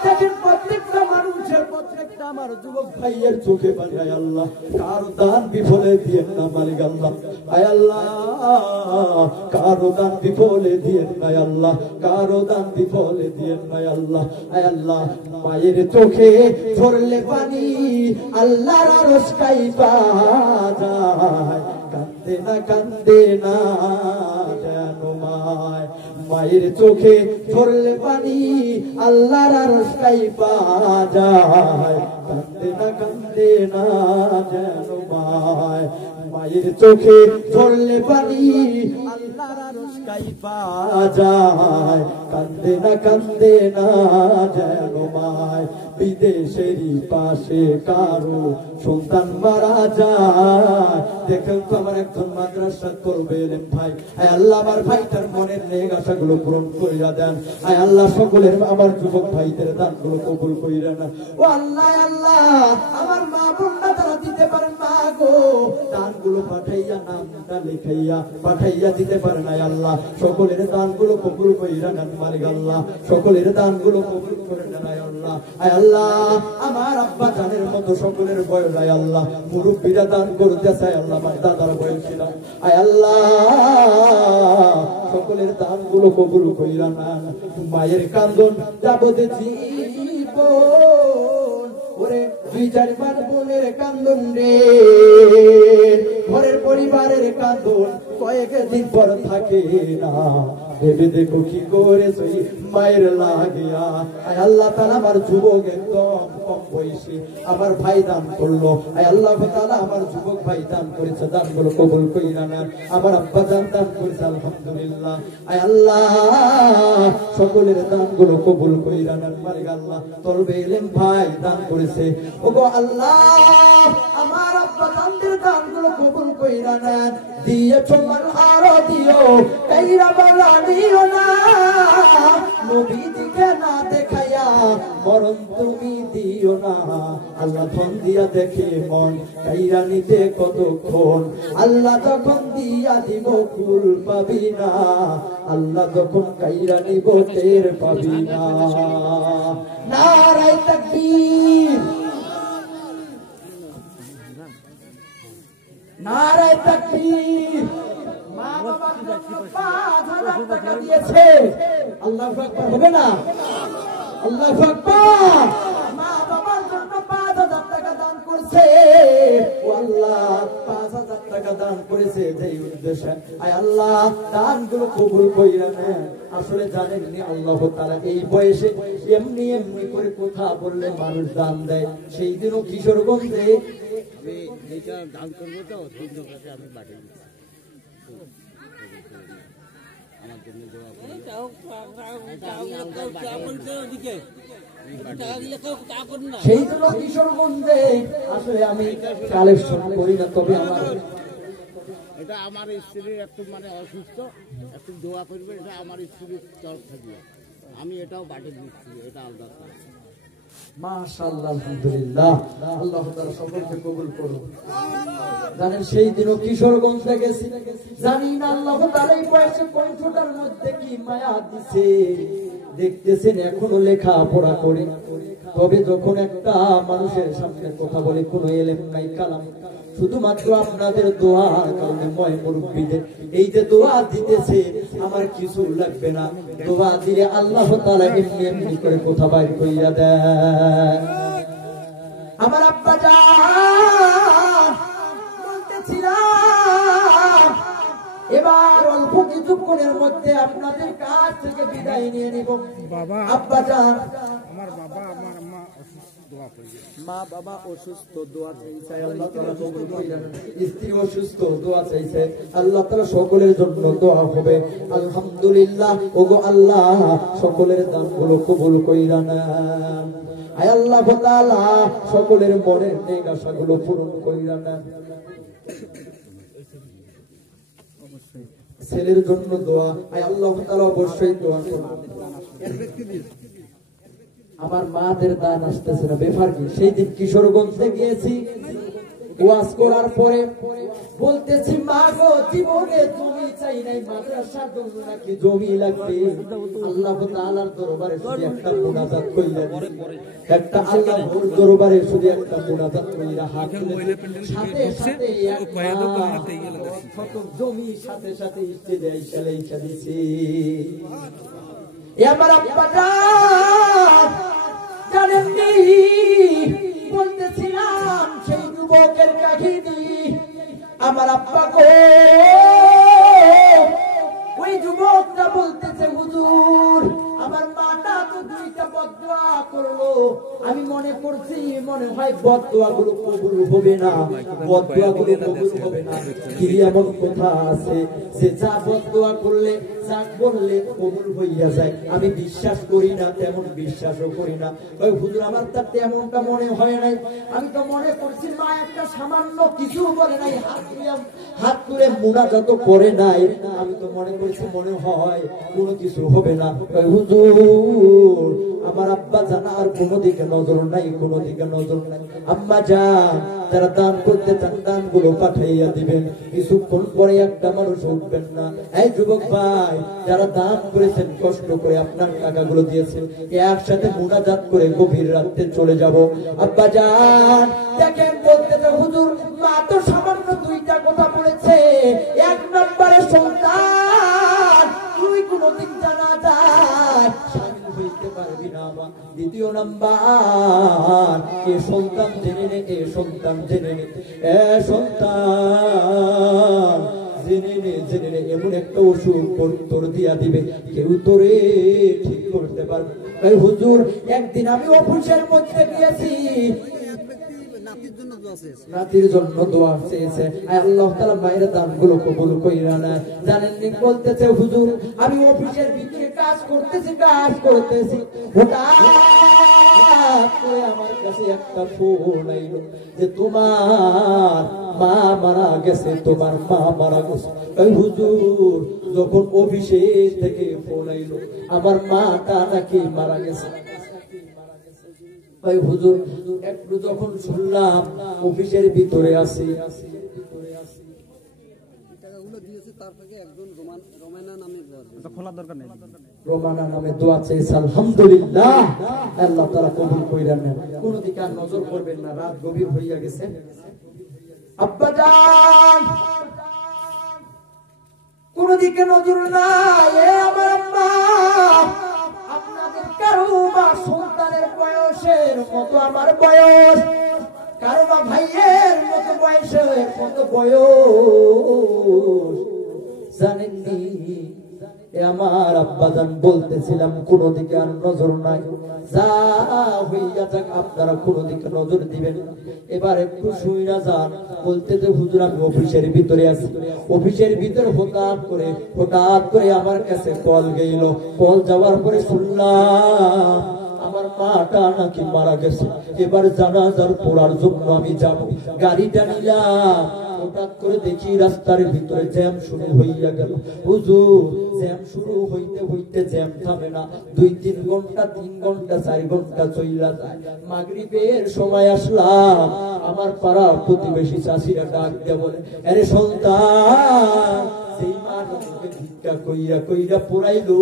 দেখেন প্রত্যেকটা মানুষের, প্রত্যেকটা আমার যুবক ভাইয়ের চোখে পানি। আয় আল্লাহ কারো দান বিফলে দিয়েন না মালিক আল্লাহ, আয় আল্লাহ কারো দান বিফলে দিয়েন না আল্লাহ, কারো দান বিফলে দিয়েন না আল্লাহ। আয় আল্লাহ মায়ের চোখে ঝরলে পানি আল্লাহর আরশ কাইপা যায়, কান্দে না যেন মায়, মায়ের চোখে ঝরলে পানি আল্লাহর আরশ কাইপা যায়, কান্দে না যেন মায়, মায়ের চোখে ঝরলে পানি আল্লাহর আরশ কাইপা যায়, কান্দে না যেন মায়। বিদেশেরই পাশে কারো সন্তান মারা যায়, দেখেন তো আমার একজন মাদ্রাসা করবেন ভাই, আয় আল্লাহ আমার ভাইটার মনের নেক আশাগুলো পূরণ কইরা দেন। আয় আল্লাহ সকলের আমার যুবক ভাইদের দানগুলো কবুল কইরা না। ও আল্লাহ আল্লাহ আমার মা বোনরা তারা দিতে পারেন, মা গো দানগুলো পাঠাইয়া নামটা লিখাইয়া পাঠাইয়া দিতে পারে না আল্লাহ, সকলের দানগুলো কবুল কইরা নেন মালিক আল্লাহ, সকলের দানগুলো কবুল করে নেন আল্লাহ। আয় আল্লাহ আমার আব্বা জানের মতো সকলের বয়স আয় আল্লাহ, মুরব্বীরা দান করতেছে আল্লাহ, আমার দাদার বয়স ছিল আয় আল্লাহ, সকলের দানগুলো কবুল কইরা নেন। মায়ের কান্দন যাবতে জীবন ওরে দুই চারবার বোনের কান্দন রে, ঘরের পরিবারের কান্দন কয়েক দিন পর থাকে না, ভেবে দেখো কি করে সেই মায়ের লাগিয়া। আয় আল্লাহ তাআলা আমার যুবক একদম কম বয়সী আমার ভাই দান করলো, আয় আল্লাহ তাআলা আমার যুবক ভাই দান করেছে, দানগুলো কবুল কইরা নেন। আমার আব্বা দান করেছে আলহামদুলিল্লাহ, আয় আল্লাহ সকলের দানগুলো কবুল কইরা নেন মালিক আল্লাহ। তলবে ইলম ভাই দান করেছে, ওগো আল্লাহ আমার আব্বা দানদের দানগুলো কবুল কইরা নেন। দিয়েছো মান আরো দিও কাইরা বালানিও না, নবীজিকে না দেখাইয়া মরণ তুমি দিও না। আল্লাহ ধন দিয়া দেখে মন কাইরা নিতে কতক্ষণ, আল্লাহ যখন দিয়া দিব কুল পাবি না, আল্লাহ যখন কাইরা নিব টের পাবি না। নারায়ে তাকবীর, নারায়ে তাকবীর। মা বাবা ৫,০০০ টাকা দিয়েছে, আল্লাহু আকবার হবে না? আল্লাহু আকবার। মা বাবার জন্য ৫,০০০ টাকা দান করছে, ও আল্লাহ ৫,০০০ টাকা দান করেছে যেই উদ্দেশ্যে, আয় আল্লাহ দানগুলো কবুল কইরা নেন। আসলে জানেন নি আল্লাহ তাআলা এই বয়সে এমনি এমনি করে কথা বললে মানুষ দান দেয়। সেই দিনও কিশোরগঞ্জে যেটা দান করবো তো তিনজন কাছে আমি বাড়ি আমার জন্য সেই জন্য কিশোরগঞ্জে আসলে আমি কালেকশন করি না, তবে আমার এটা আমার স্ত্রীর একটু মানে অসুস্থ, একটু দোয়া করবে, এটা আমার স্ত্রীর তরফ থেকে আমি এটাও বাড়ি দিচ্ছি, এটা আলাদা। মাশাআল্লাহ আলহামদুলিল্লাহ, আল্লাহ তাআলা সকলকে কবুল করুন। জানেন সেই দিনও কিশোরগঞ্জে গেছি, জানি না আল্লাহ তাআলা এই বয়সে কণ্ঠটার মধ্যে কি মায়া দিছে, দেখতেছেন এখনো লেখা পড়া করে, তবে যখন একটা মানুষের সামনে কথা বলে কোনো ইলম নাই কালাম, শুধুমাত্র আপনাদের দোয়ার কারণে ময় মুরব্বীদের এই যে দোয়া দিতেছে আমার কিছু লাগবে না, দোয়া দিলে আল্লাহ তাআলা এমনি এমনি করে কথা বাইর কইরা দেয়। আমার আব্বা জান বলতেছিলাম এবার অল্প কিছুক্ষণের মধ্যে আপনাদের কাছ থেকে বিদায় নিয়ে নিব। বাবা আব্বা জান আমার বাবা আমার আম্মা মা বাবা অসুস্থ, দোয়া চাইছে আল্লাহ তাআলা কবুল করেন। স্ত্রী অসুস্থ, দোয়া চাইছে আল্লাহ তাআলা সকলের জন্য দোয়া হবে আলহামদুলিল্লাহ। ওগো আল্লাহ সকলের দানগুলো কবুল কইরা নেন, আয় আল্লাহ তাআলা সকলের মনের নেক আশাগুলো পূরণ কইরা নেন। ছেলের জন্য দোয়া, আয় আল্লাহ তাআলা অবশ্যই দোয়া করুন। আমার মাদের দান আসতেছে না, বেফার কি। সেই দিন কিশোরগঞ্জে গিয়েছি, ওয়াজ করার পরে বলতেছি মা গো জীবনে তুমি চাই নাই মাদ্রাসার জন্য নাকি জমি লাগবে, আল্লাহ তাআলার দরবারে শুধু একটা মুনাজাত কইরা, একটা আল্লাহর দরবারে শুধু একটা মুনাজাত কইরা হাত তুলে সাথে সাথে কত জমি সাথে সাথে স্টেজে আইসা লাইসা দিছি। আমার আব্বা জানেননি বলতেছিলাম সেই যুবকের কাহিনী। আমার আব্বা গো ওই যুবকটা বলতেছে হুজুর আমার মাটা তো দুইটা বদদোয়া করলো, আমি মনে করছি মনে হয় বদদোয়া গুলো কবুল হবে না, বদদোয়া গুলো কবুল হবে না। কি এমন কথা আছে যে যা বদদোয়া করলে যা করলে কবুল হইয়া যায়? আমি বিশ্বাস করি না, তেমন বিশ্বাসও করি না। ওই হুজুর আমার তা তেমনটা মনে হয় নাই, আমি তো মনে করছি মা একটা সামান্য কিছু বলে নাই, হাত তুলে মুনাজাত করে নাই, আমি তো মনে করছি মনে হয় কোনো কিছু হবে না। হুজুর আমার আব্বা জানা আর কোনো দিকে নজর নাই, কোনো দিকে নজর নাই। আম্মা জান, যারা দান করতে চান দান গুলো পাঠাইয়া দিবেন, কিছুক্ষণ পরে একটা মানুষ উঠবেন না। এই যুবক ভাই, যারা দান করেছেন কষ্ট করে আপনার টাকাগুলো দিয়েছেন, একসাথে মুনাজাত করে গভীর রাতে চলে যাব। আব্বা জান দেখেন, বলতে হুজুর মা তো সামান্য দুইটা কথা বলেছে। এক নম্বরে সন্তান তুই কোনদিন জানা যায় শামিল হইতে পারবি না মা। দ্বিতীয় নাম্বার, এ সন্তান জেনে নে, এ সন্তান জেনে নে, এ সন্তান জেনে নে, জেনে নে, এমন একটা ওষুধ তোর দিয়া দিবে, কেউ তোরে ঠিক করতে পারবে। ভাই হুজুর, একদিন আমি অফিসের মধ্যে গিয়েছি, নাতির জন্য দোয়া চেয়েছে, আল্লাহ তাআলা মায়ের দানগুলো কবুল কইরা না। জানেন নি বলতেছে, হুজুর আমি অফিসের ভিতরে কাজ করতেছি, হঠাৎ করে আমার কাছে একটা ফোন আইলো যে তোমার মা মারা গেছে, তোমার মা মারা গেছে। হুজুর, যখন অফিসে থেকে ফোন আইলো আমার মাটা নাকি মারা গেছে। ভাই হুজুর, একটু যখন শুনলাম, অফিসের ভিতরে আছি, রোমানা নামে দোয়া চেয়েছে, আলহামদুলিল্লাহ আল্লাহ তাআলা কবুল কইরা নেন। কোন দিকে আর নজর করবেন না, রাত গভীর হইয়া গেছে। আব্বা জান, কোন দিকে নজর নাই। আমার আম্মা, আপনাদের কারো বা সন্তানের বয়সের মতো আমার বয়স, কারো বা ভাইয়ের মতো বয়সের মতো বয়স, জানেননি? আমার আব্বাজান বলতেছিলাম কোন দিকে আর নজর নাই, যা হইয়া যাক আপনারা কোন দিকে নজর দিবেন না। এবার একটু শুইনা যান। বলতে যে হুজুর আমি অফিসের ভিতরে আছি, অফিসের ভিতরে হঠাৎ করে আমার কাছে কল গেল। কল যাওয়ার পরে শুনলাম আমার মাটা নাকি মারা গেছে। এবার জানাজার পড়ার জন্য আমি যাব, গাড়িটা নিলাম। হঠাৎ করে দেখি রাস্তার ভিতরে জ্যাম শুরু হইয়া গেল। হুজুর, জ্যাম শুরু হইতে হইতে জ্যাম থামে না। 2-3 ঘন্টা, 3 ঘন্টা, 4 ঘন্টা চইলা যায়। মাগরিবের সময় আসলাম, আমার পাড়ার প্রতিবেশী চাষিরা ডাক দিয়ে বলে, আরে সন্তান, সেই মাটা তোকে ভিক্ষা কইরা পোড়াইলো,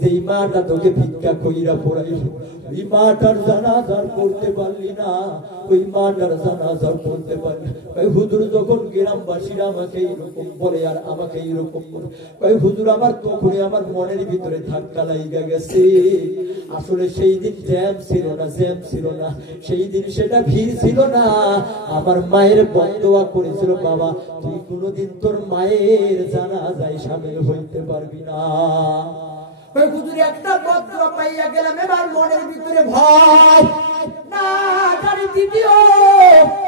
যেই মাটা তোকে ভিক্ষা কইরা পোড়াইলো, ওই মাটার জানাজার পড়তে পারলি না, ওই মাটার জানাজার পড়তে পারলি। হুজুর, যখন গ্রামবাসীরা আমাকে এইরকম বলে আর আমাকে এইরকম বলে, হুজুর আমার তখনই আমার মনের ভিতরে ধাক্কা লাইগা গেছে। আসলে সেই দিন জ্যাম ছিল না, সেই দিন সেটা ভিড় ছিল না। আমার মায়ের বদদোয়া করেছিল, বাবা তুই কোনোদিন তোর মায়ের জানাজায় শামিল হইতে পারবি না। হুজুর, একটা বদদোয়া পাইয়া গেলাম, এবার মনের ভিতরে ভয় না জানি দ্বিতীয়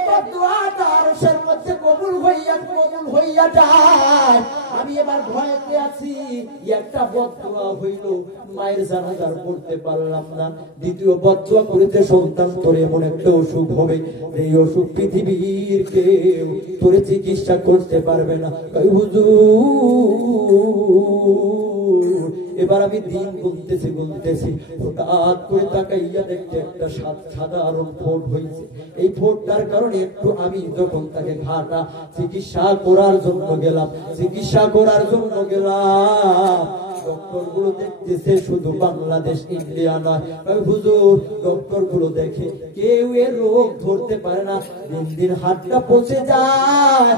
বদদোয়াটা আরশের মধ্যে কবুল হইয়া যায়। আমি এবার ভয়তে আছি, একটা বদদোয়া হইল, মায়ের জানাজার পড়তে পারলাম না। দ্বিতীয় বদদোয়া করেছে, সন্তান তোর এমন একটা অসুখ হবে, এই অসুখ পৃথিবীর কেউ তোরে চিকিৎসা করতে পারবে না। হুজুর, এবার আমি দিন গুনতেছি, হঠাৎ করে তাকাইয়া দেখতে একটা সাধারণ ফোট হয়েছে। এই ফোটটার কারণে একটু আমি যখন তাকে ঘাটা চিকিৎসা করার জন্য গেলাম, ডক্টর গুলো দেখতেছে শুধু বাংলাদেশ, ইন্ডিয়া নয়। হুজুর, ডক্টর গুলো দেখে কেউ এর রোগ ধরতে পারে না। দিন হাতটা পচে যায়,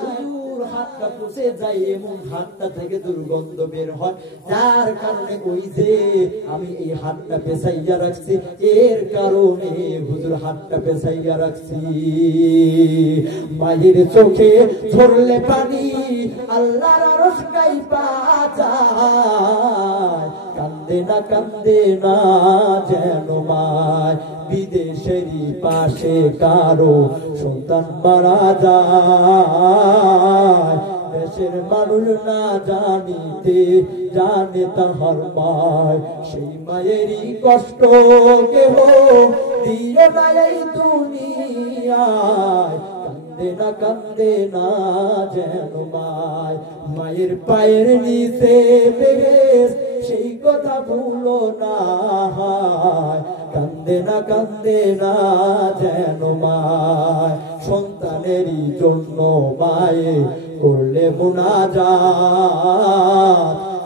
হুজুর হাতটা পচে যায়, এমন হাতটা থেকে দুর্গন্ধ বের হয়, যার কারণে ওই যে আমি এই হাতটা পেছাইয়া রাখছি, এর কারণে হুজুর হাতটা পেছাইয়া রাখছি। মায়ের চোখে ঝরলে পানি আল্লাহর আরশ গাইবা যায়, কান্দে না যেন মায়, বিদেশেরই পাশে কারো সন্তান মারা যায়, দেশের মানুষ না জানিতে জানে তাহার মায়, সেই মায়েরই কষ্ট কেহ দিও না এই দুনিয়ায়, কান্দে না যেন মায়, মায়ের পায়ের নিচে বেহেশত সেই কথা ভুলো না, কান্দে না যেন মায়, সন্তানেরই জন্য মায়ে করলে মুনাজাত,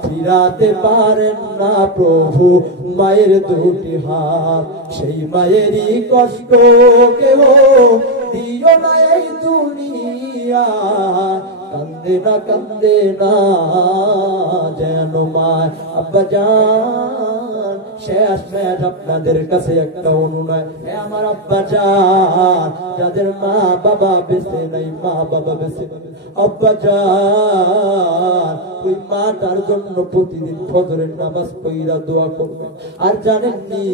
ফিরাতে পারেন না প্রভু মায়ের দুটি হাত, সেই মায়েরই কষ্ট কেহ দিও না এই দুনিয়া, কান্দে না যেন মায়। আব্বাজান শেষ আপনাদের কাছে একটা অনুনয়, আমার আব্বাজান যাদের মা বাবা বেঁচে নাই, মা বাবা বেঁচে নাই, আব্বাজান ওই মাটার জন্য প্রতিদিন ফজরের নামাজ পড়া দোয়া করবেন। আর জানেননি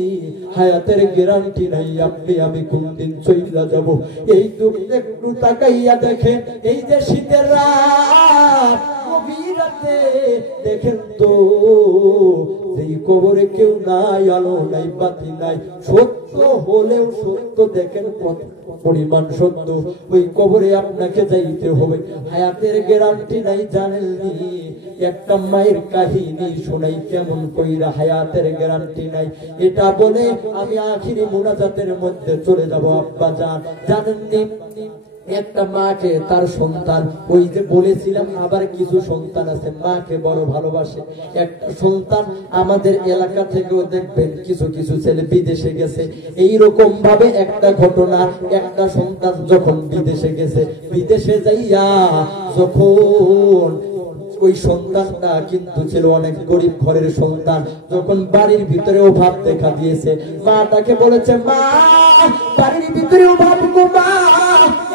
হায়াতের গ্যারান্টি নাই আপনি আমি কোন দিন চইলা যাব। এই দুঃখ একটু তাকাইয়া দেখেন, এই যে শীতের রাত গভীর রাতে দেখেন তো এই কবরে কেউ নাই, আলো নাই, বাতি নাই, সত্য হলেও সত্য দেখেন কত পরিমাণ সত্য, ওই কবরে আপনাকে যাইতে হবে, হায়াতের গ্যারান্টি নাই। জানেননি একটা মায়ের কাহিনী শোনাই কেমন কইরা হায়াতের গ্যারান্টি নাই, এটা বলে আমি আখিরি মুনাজাতের মধ্যে চলে যাব। আব্বা জানেননি একটা মাকে তার সন্তান, ওই যে বলেছিলাম আবার কিছু সন্তান আছে মাকে বড় ভালোবাসে, একটা সন্তান আমাদের এলাকা থেকেও দেখবেন কিছু কিছু ছেলে বিদেশে গেছে। এইরকম ভাবে একটা ঘটনা, একটা সন্তান যখন বিদেশে গেছে, বিদেশে যাইয়া যখন ওই সন্তানটা কিন্তু ছিল অনেক গরিব ঘরের সন্তান, যখন বাড়ির ভিতরে অভাব দেখা দিয়েছে, মাটাকে বলেছে মা বাড়ির ভিতরে অভাব গো মা,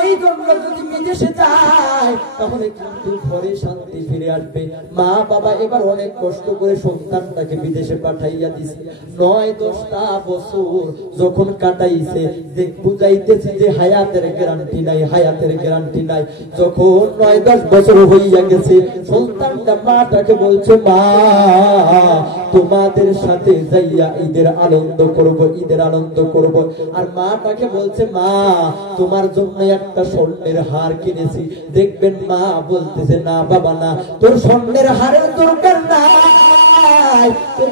এই জন্য যদি বিদেশে যায় তাহলে কিন্তু ঘরে শান্তি ফিরে আসবে। মা বাবা এবার অনেক কষ্ট করে সন্তানটাকে বিদেশে পাঠাইয়া দিছে, 9-10টা বছর যখন কাটাইছে, বুঝাইতেছে যে হায়াতের গ্যারান্টি নাই, হায়াতের গ্যারান্টি নাই। যখন 9-10 বছর হইয়া গেছে, সন্তানটা মাটাকে বলছে মা তোমাদের সাথে যাইয়া ঈদের আনন্দ করব, ঈদের আনন্দ করব। আর মাটাকে বলছে মা তোমার জন্য একটা স্বর্ণের হার কিনেছি। দেখবেন মা বলতেছে না বাবা না, তোর স্বর্ণের হারের দরকার নাই, তোর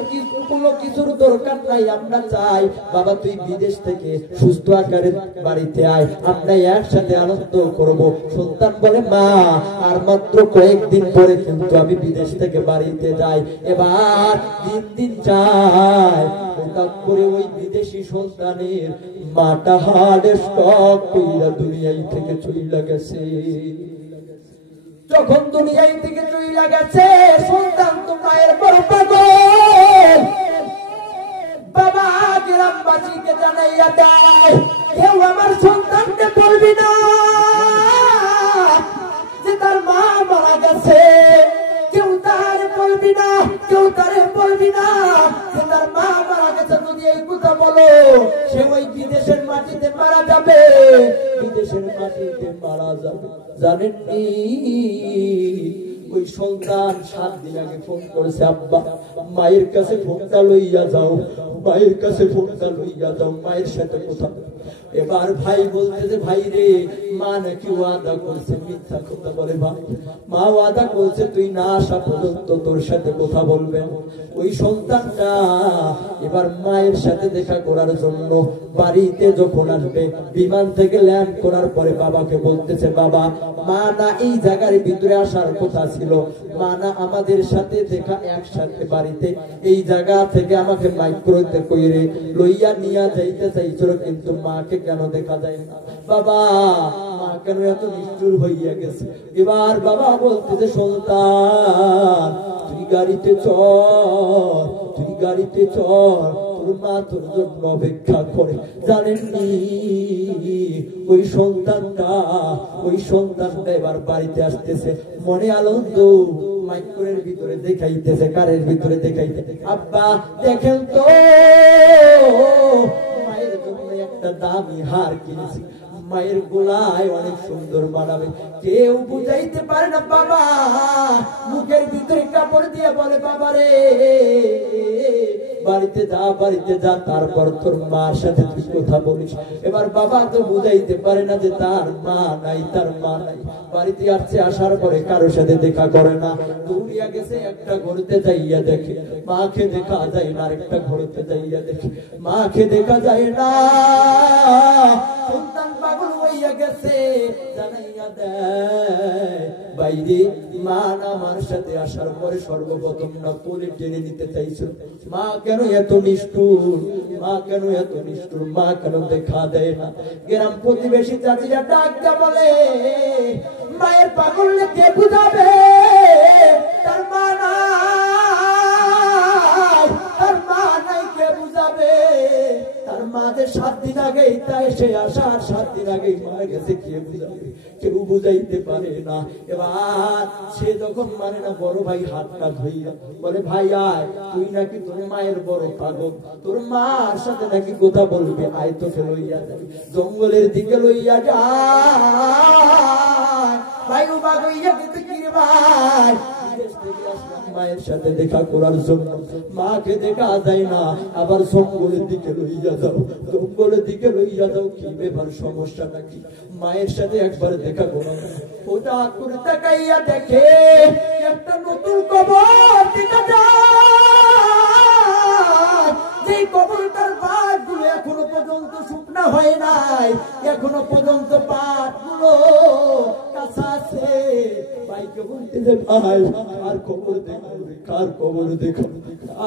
কোনো কিছুর দরকার নাই, আমরা চাই বাবা তুই বিদেশ থেকে সুস্থ আকারে বাড়িতে আয়, আমরা একসাথে আনন্দ করব। সন্তান বলে মা আর মাত্র কয়েকদিন পরে কিন্তু আমি বিদেশ থেকে বাড়িতে যাই। এবার দিন যায়, হঠাৎ করে ওই বিদেশি সন্তানের মাটা হার্টের স্ট্রোক কইরা দুনিয়ায় থেকে চইলা গেছে। যখন দুনিয়ায় থেকে চইলা গেছে, সন্তান তো মায়ের বড় পাগল, বাবা গ্রামবাসীকে জানাইয়া দেয় কেউ আমার সন্তানকে বলবি না যে তার মা মারা গেছে, কেউ তার বলবি না, কেউ তারে বলবি না যে তার মা মারা গেছে। যদি এই কথা বলো সে ওই বিদেশের মাটিতে মারা যাবে, বিদেশের মাটিতে মারা যাবে। জানেননি ওই সন্তান 7 দিন আগে ফোন করেছে, আব্বা মায়ের কাছে ফোনটা লইয়া যাও, মায়ের কাছে ফোনটা লইয়া যাও, মায়ের সাথে কথা। এবার ভাই বলতেছে ভাই রে মা নাকি ওয়াদা করছে, মিথ্যা কথা বলে ভাই, মা ওয়াদা করছে তুই না আসা পর্যন্ত তোর সাথে কথা বলবেন। ওই সন্তানটা এবার মায়ের সাথে দেখা করার জন্য বাড়িতে যখন আসবে, বিমান থেকে ল্যান্ড করার পরে বাবাকে বলতেছে বাবা মা না এই জায়গার ভিতরে আসার কথা ছিল, মা না আমাদের সাথে দেখা একসাথে বাড়িতে এই জায়গা থেকে আমাকে মাইক্রোতে কইরে লইয়া নিয়া যাইতে চাইছিল, কিন্তু মাকে কেন দেখা যায় না? বাবা মা কেন এত নিষ্ঠুর হইয়া গেছে? এবার বাবা বলতেছে সন্তান তুই গাড়িতে চল, তুই গাড়িতে চল, তোর মা তোর জন্য অপেক্ষা করে। জানেননি ওই সন্তানটা এবার বাড়িতে আসতেছে, মনে আনন্দ, মাইক্রোর ভিতরে দেখাইতেছে, কারের ভিতরে দেখাইতেছে আব্বা দেখেন তো মায়ের জন্য একটা দামি হার কিনেছি। মায়ের গোলায় অনেক সুন্দর মানাবে। কেউ বুঝাইতে পারে না বাবা, মুখের ভিতরে কাপড় দিয়ে বলে বাবা রে বাড়িতে যা তারপর তোর মার সাথে তুই কথা বলিস। এবার বাবা তো বুঝাইতে পারে না যে তার মা নাই, বাড়িতে আসছে, আসার পরে কারোর সাথে দেখা করে না, দৌড়িয়া গেছে একটা ঘুরতে যাইয়া দেখে মাকে দেখা যায় না, আরেকটা ঘুরতে যাইয়া দেখে মাকে দেখা যায় না, সন্তান পাগল হইয়া গেছে, জানাইয়া দেয় বাইরে মা না আমার সাথে আসার পরে সর্বপ্রথম না কোলে টেনে নিতে চাইছিল। মা কেন এত নিষ্ঠুর, মা কেন এত নিষ্ঠুর, মা কেন দেখা দেয় না। গ্রাম প্রতিবেশী চাচিরা ডাকতে বলে মায়ের পাগল কে বুঝাবে, তার মা নাই, তার মা নাই কে বুঝাবে, তার মা যে 7 দিন আগেই তাই সে আসার 7 দিন আগেই মারা গেছে, কে বুঝাবে, কেউ বুঝাইতে পারে না। এবার সে যখন মানে না, বড় ভাই হাতটা ধইয়া বলে ভাই আয়, তুই নাকি তোর মায়ের বড় পাগল, তোর মার সাথে নাকি কথা বলবি, আয় তোকে লইয়া যাবি, জঙ্গলের দিকে লইয়া যায়। ভাই ও বাগ হইয়া গেছে কি রে ভাই, মায়ের সাথে দেখা করার জন্য, মাকে দেখা যায় না, আবার জঙ্গলের দিকে লইয়া যাও, জঙ্গলের দিকে লইয়া যাও, কি ব্যাপার, সমস্যা নাকি? মায়ের সাথে একবার দেখা করো। ওটা করে তাকাইয়া দেখে একটা নতুন কবর দেখা যায়, যে কবরটার পাটগুলো এখনো পর্যন্ত শুকনা হয় নাই, এখনো পর্যন্ত পাটগুলো কাঁচা আছে। ভাইকে বলতে যে ভাই কার কবর দেখো, কার কবর দেখো,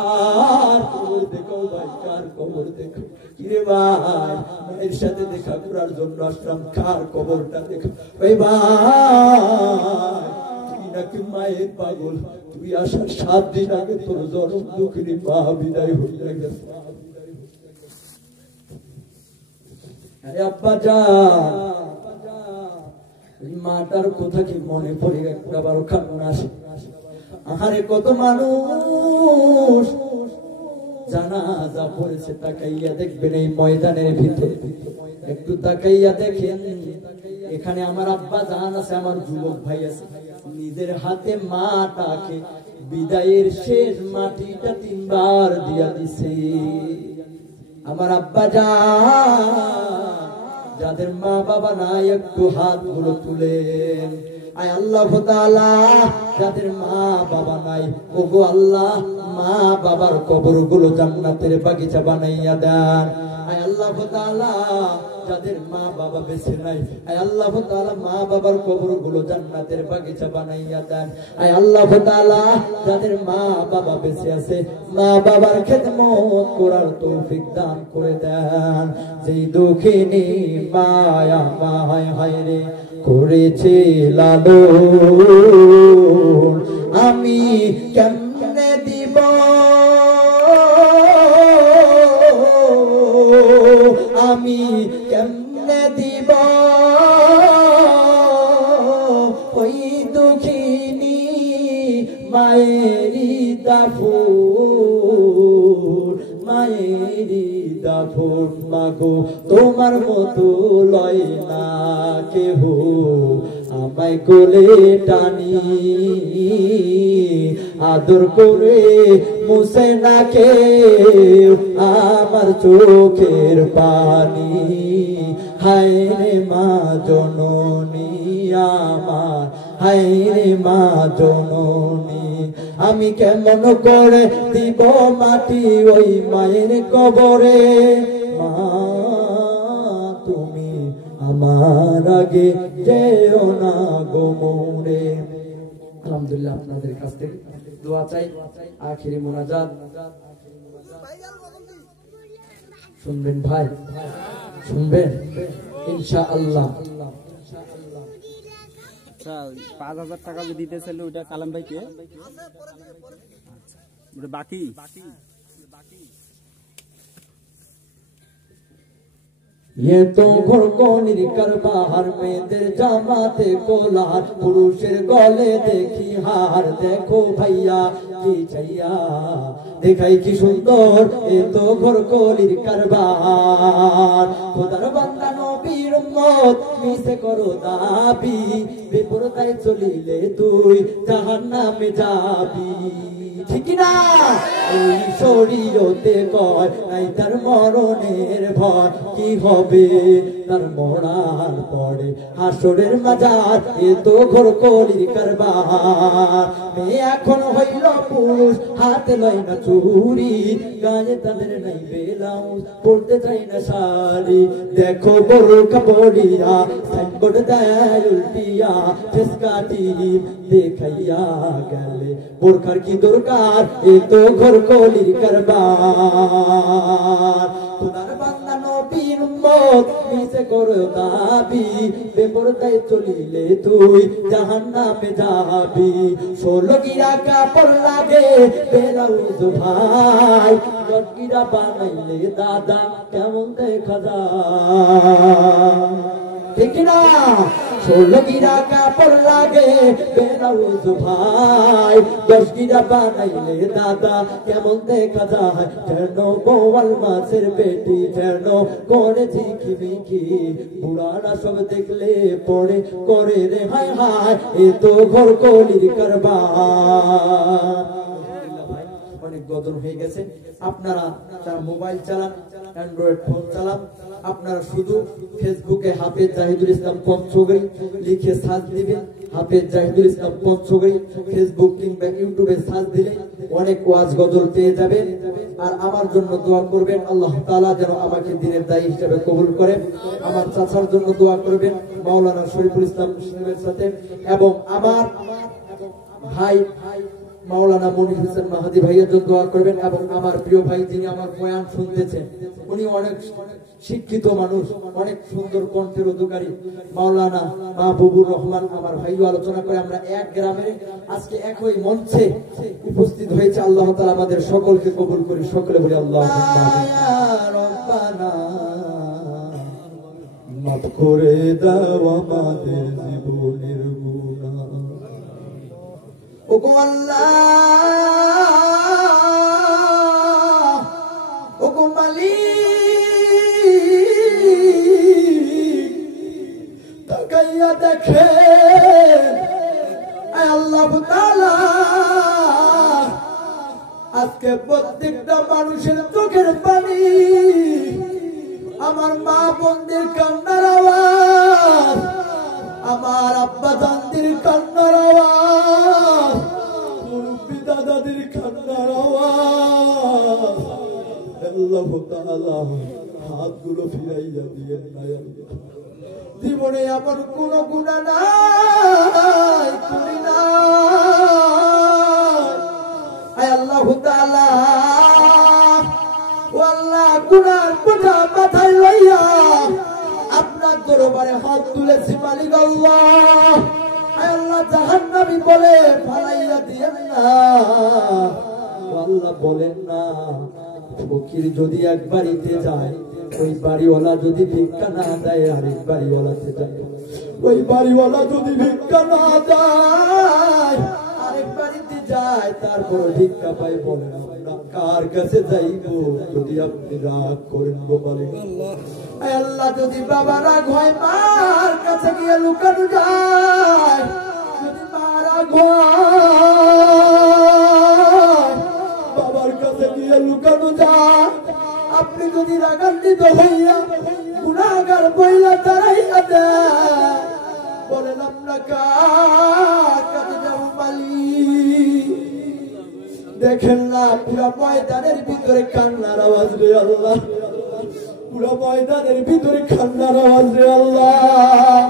আর কবর দেখো ভাই, কার কবর দেখো। কিরে ভাই, মায়ের সাথে দেখা করার জন্য আসলাম, কার কবরটা দেখো। ওই ভাই তুই নাকি মায়ের পাগল, তুই আসার 7 দিন আগে তোর জনম দুঃখিনী মা বিদায় হইয়া গেছে। আরে আব্বা যা, মাটার কথা কি মনে পড়ে একবার কান্না আসে। আহারে কত মানুষ জানাজা পড়েছে, তাকাইয়া দেখবেন এই ময়দানের ভিতরে, একটু তাকাইয়া দেখেন, এখানে আমার আব্বা জান আছে, আমার যুবক ভাই আছে, নিজের হাতে মাটাকে বিদায়ের শেষ মাটিটা 3 বার দিয়া দিছে। আমার আব্বা জান, যাদের মা বাবা নাই একটু হাত গুলো তুলেন। আয় আল্লাহ তাআলা, যাদের মা বাবা নাই, ওগো আল্লাহ মা বাবার কবর গুলো জান্নাতের বাগিচা বানাইয়া দেন। আয় আল্লাহ তাআলা, যাদের মা বাবা বেঁচে নাই, আয় আল্লাহ তাআলা মা বাবার কবর গুলো জান্নাতের বাগিচা বানাইয়া দেন। আয় আল্লাহ তাআলা, যাদের মা বাবা বেঁচে আছে, মা বাবার খেদমত করার তৌফিক দান করে দেন। যেই দুঃখিনী মায়া মায় হায় রে করেছে লালন, আমি কেমনে দিব, আমি কেমনে দিব ওই দুঃখিনী মায়েরি দাফুর, মায়েরি দাফুর। মাগো তোমার মতো লয় না কেহ, আমায় কোলে টানি আদর করে মুছে না কেউ আমার চোখের পানি। হায় রে মা জননী আমার, হায় রে মা জননী, আমি কেমন করে দিব মাটি ওই মায়ের কবরে। মা তুমি আমার আগে যেও না গো মোরে। আলহামদুলিল্লাহ, আপনাদের কাছ থেকে দোয়া চাই, আখিরি মোনাজাত শুনবেন ভাই, শুনবেন ইনশাআল্লাহ। 5,000 টাকা যে দিতেছিল ওটা কালাম ভাই কে বাকি ये तो घोड़कोनिर करबार मेয়েদের জামাতে কোলার, পুরুষের গলে দেখি হার। দেখো ভাইয়া কি চাইয়া দেখাই কি সুন্দর, এ তো ঘোড়কলির কারবার। খোদার বান্দা নবীর উম্মত উম্মত মিছে করো দাবি বেপরদায় চলিলে তুই জাহান্নামে যাবি ঠিক না এই শরীরতে কয় নাই তার মরণের ভয় কি হবে তার মরার পরে হাসরের মাজার এ তো ঘোর কলির কারবার মেয়ে এখন হইল পুরুষ হাতে লয় না চুরি গায়ে তাদের নাই বেলাউজ পড়তে চাই না শাড়ি দেখো বোরকা পড়িয়া সাইনবোর্ড দেয় উল্টিয়া ফেস কাটি দেখাইয়া গেলে বোরখার কি দরকার এ তো ঘোর কলির কারবার খোদার বান্দা নবীর উম্মত মিছে করো দাবি বেপরদায় চলিলে তুই জাহান্নামে যাবি 16 গিরা কাপড় লাগে বেলাউজ ভাই 10 গিরা বানাইলে দাদা কেমন দেখা যায় ঠিক না 16 গিরা কাপড় লাগে বেলাউজ ভাই 10 গিরা বানাইলে দাদা কেমন দেখা যায় যেন বোয়াল মাছের পেটি যেন করে ঝিকিমিকি বুড়ারা সব দেখলে পড়ে করে রে হায় হায় এ তো ঘোর কলির কারবার অনেক গদর হয়ে গেছে আপনারা যারা মোবাইল চালান অ্যান্ড্রয়েড ফোন চালান আপনারা শুধু ফেসবুকে হাফেজ জাহিদুল ইসলাম পঞ্চগড়ি লিখে সার্চ দিবেন হাফেজ জাহিদুল ইসলাম পঞ্চগড়ি ফেসবুক কিংবা ইউটিউবে সার্চ দিলে অনেক ওয়াজ গজল পেয়ে যাবেন আর আমার জন্য দোয়া করবেন আল্লাহ তাআলা যেন আমাকে দ্বীনের দায়ী হিসেবে কবুল করেন আমার চাচার জন্য দোয়া করবেন মাওলানা শরীফুল ইসলাম মুসলিমের সাথে এবং আমার ভাই মাওলানা মনির হোসেন মাহাদি ভাইয়ের জন্য দোয়া করবেন এবং আমার প্রিয় ভাই যিনি আমার বয়ান শুনতেছেন উনি অনেক শিক্ষিত মানুষ অনেক সুন্দর কণ্ঠের অধিকারী মাওলানা মাহবুবুর রহমান আমার ভাইও আলোচনা করে আমরা এক গ্রামে আজকে একই মঞ্চে উপস্থিত হয়েছে আল্লাহ তাআলা আমাদের সকলকে কবুল করে সকলে বলি আল্লাহুম্মা রব্বানা মাফ করে দাও আমাদের জীবনের গুনাহ ওগো আল্লাহ ওগো মালিক তাকাইয়া দেখেন আল্লাহ তাআলা আজকে প্রত্যেকটা মানুষের চোখের পানি আমার মা বোনদের কান্নার আওয়াজ আমার আব্বা জানদের কান্নার আওয়াজ মুরব্বি দাদাদের কান্নার আওয়াজ আল্লাহ তাআলা হাতগুলো ফিরাইয়া দিয়েন না আল্লাহ জীবনে আমার কোনো গুনাহ নাই করি না আয় আল্লাহ তাআলা ও আল্লাহ গুনার বোঝা মাথায় লইয়া আপনার দরবারে হাত তুলেছি মালিক আল্লাহ আয় আল্লাহ জাহান্নামী বলে ফালাইয়া দিয়েন না আল্লাহ বলেন না ফকির যদি এক বাড়িতে যায় ওই বাড়িওয়ালা যদি ভিক্ষা না দেয় আরেক বাড়িওয়ালাতে যায় ওই বাড়িওয়ালা যদি ভিক্ষা না দেয় আরেক বাড়িতে যায় তারপর ভিক্ষা পাই বলেন আমরা কার কাছে যাইবো যদি আপনি রাগ করেন গো মালিক আল্লাহ যদি বাবা রাগ হয় মার কাছে গিয়ে লুকানো যায় যদি মা রাগ হয় বাবার কাছে গিয়ে লুকানো যায় আপনি যদি রাগান্বিত হইয়া গুনাহগার বইলা দাঁড়াইয়া দেন বলেন আমরা কার কাছে যাব মালিক দেখেন না পুরা ময়দানের ভিতরে কান্নার আওয়াজ রে আল্লাহ পুরা ময়দানের ভিতরে কান্নার আওয়াজ রে আল্লাহ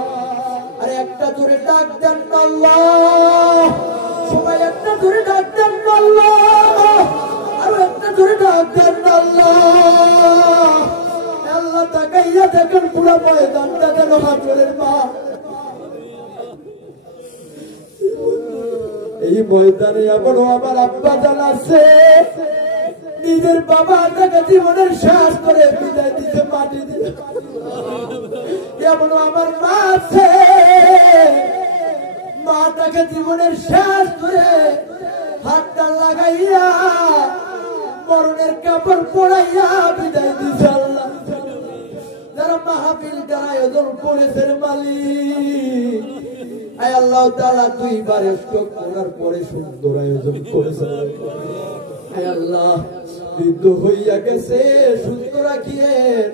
আরে একটা জোরে ডাক দেন আল্লাহ সবাই একটা জোরে ডাক দেন আল্লাহ আর একটা জোরে ডাক দেন আল্লাহ আল্লাহ তাকাইয়া দেখেন পুরা ময়দানটা যেন হাজরের মাঠ এই ময়দানে এমনও আমার আব্বা জান আছে নিজের বাবা তাকে জীবনের শেষ করে বিদায় দিতে মাটি দিয়ে এমনও আমার মা আছে মা তাকে জীবনের শেষ করে হাতটা লাগাইয়া মরণের কাপড় পরাইয়া বিদায় দিছে আল্লাহ যারা মাহফিলটার আয়োজন করেছেন মালিক। আয় আল্লাহ তাআলা দুইবার স্ট্রোক করার পরে সুন্দর আয়োজন করেছেন। আয় আল্লাহ বৃদ্ধ হইয়া গেছে, সুন্দর রাখিয়েন,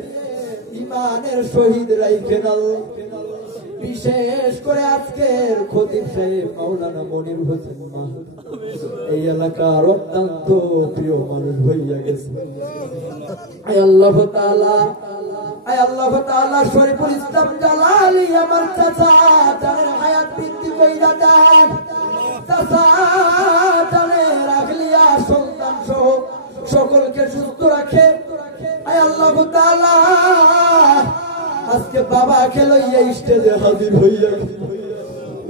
ইমানের শহীদ রাইখেন আল্লাহ। বিশেষ করে আজকের খতিব সাহেব মাওলানা মনির হোসেন মাহমুদ এই এলাকার অত্যন্ত প্রিয় মানুষ হইয়া গেছে। আয় আল্লাহ তাআলা, আয় আল্লাহ তাআলা শরীফুল ইসলাম জালালি আমার চাচা জানের হায়াত বৃদ্ধি কইরা দেন। চাচা জানের রাখলিয়া সন্তান সহ সকলকে সুস্থ রাখে। আয় আল্লাহ তাআলা আজকে বাবা লইয়া স্টেজে হাজির হইয়া গেছে।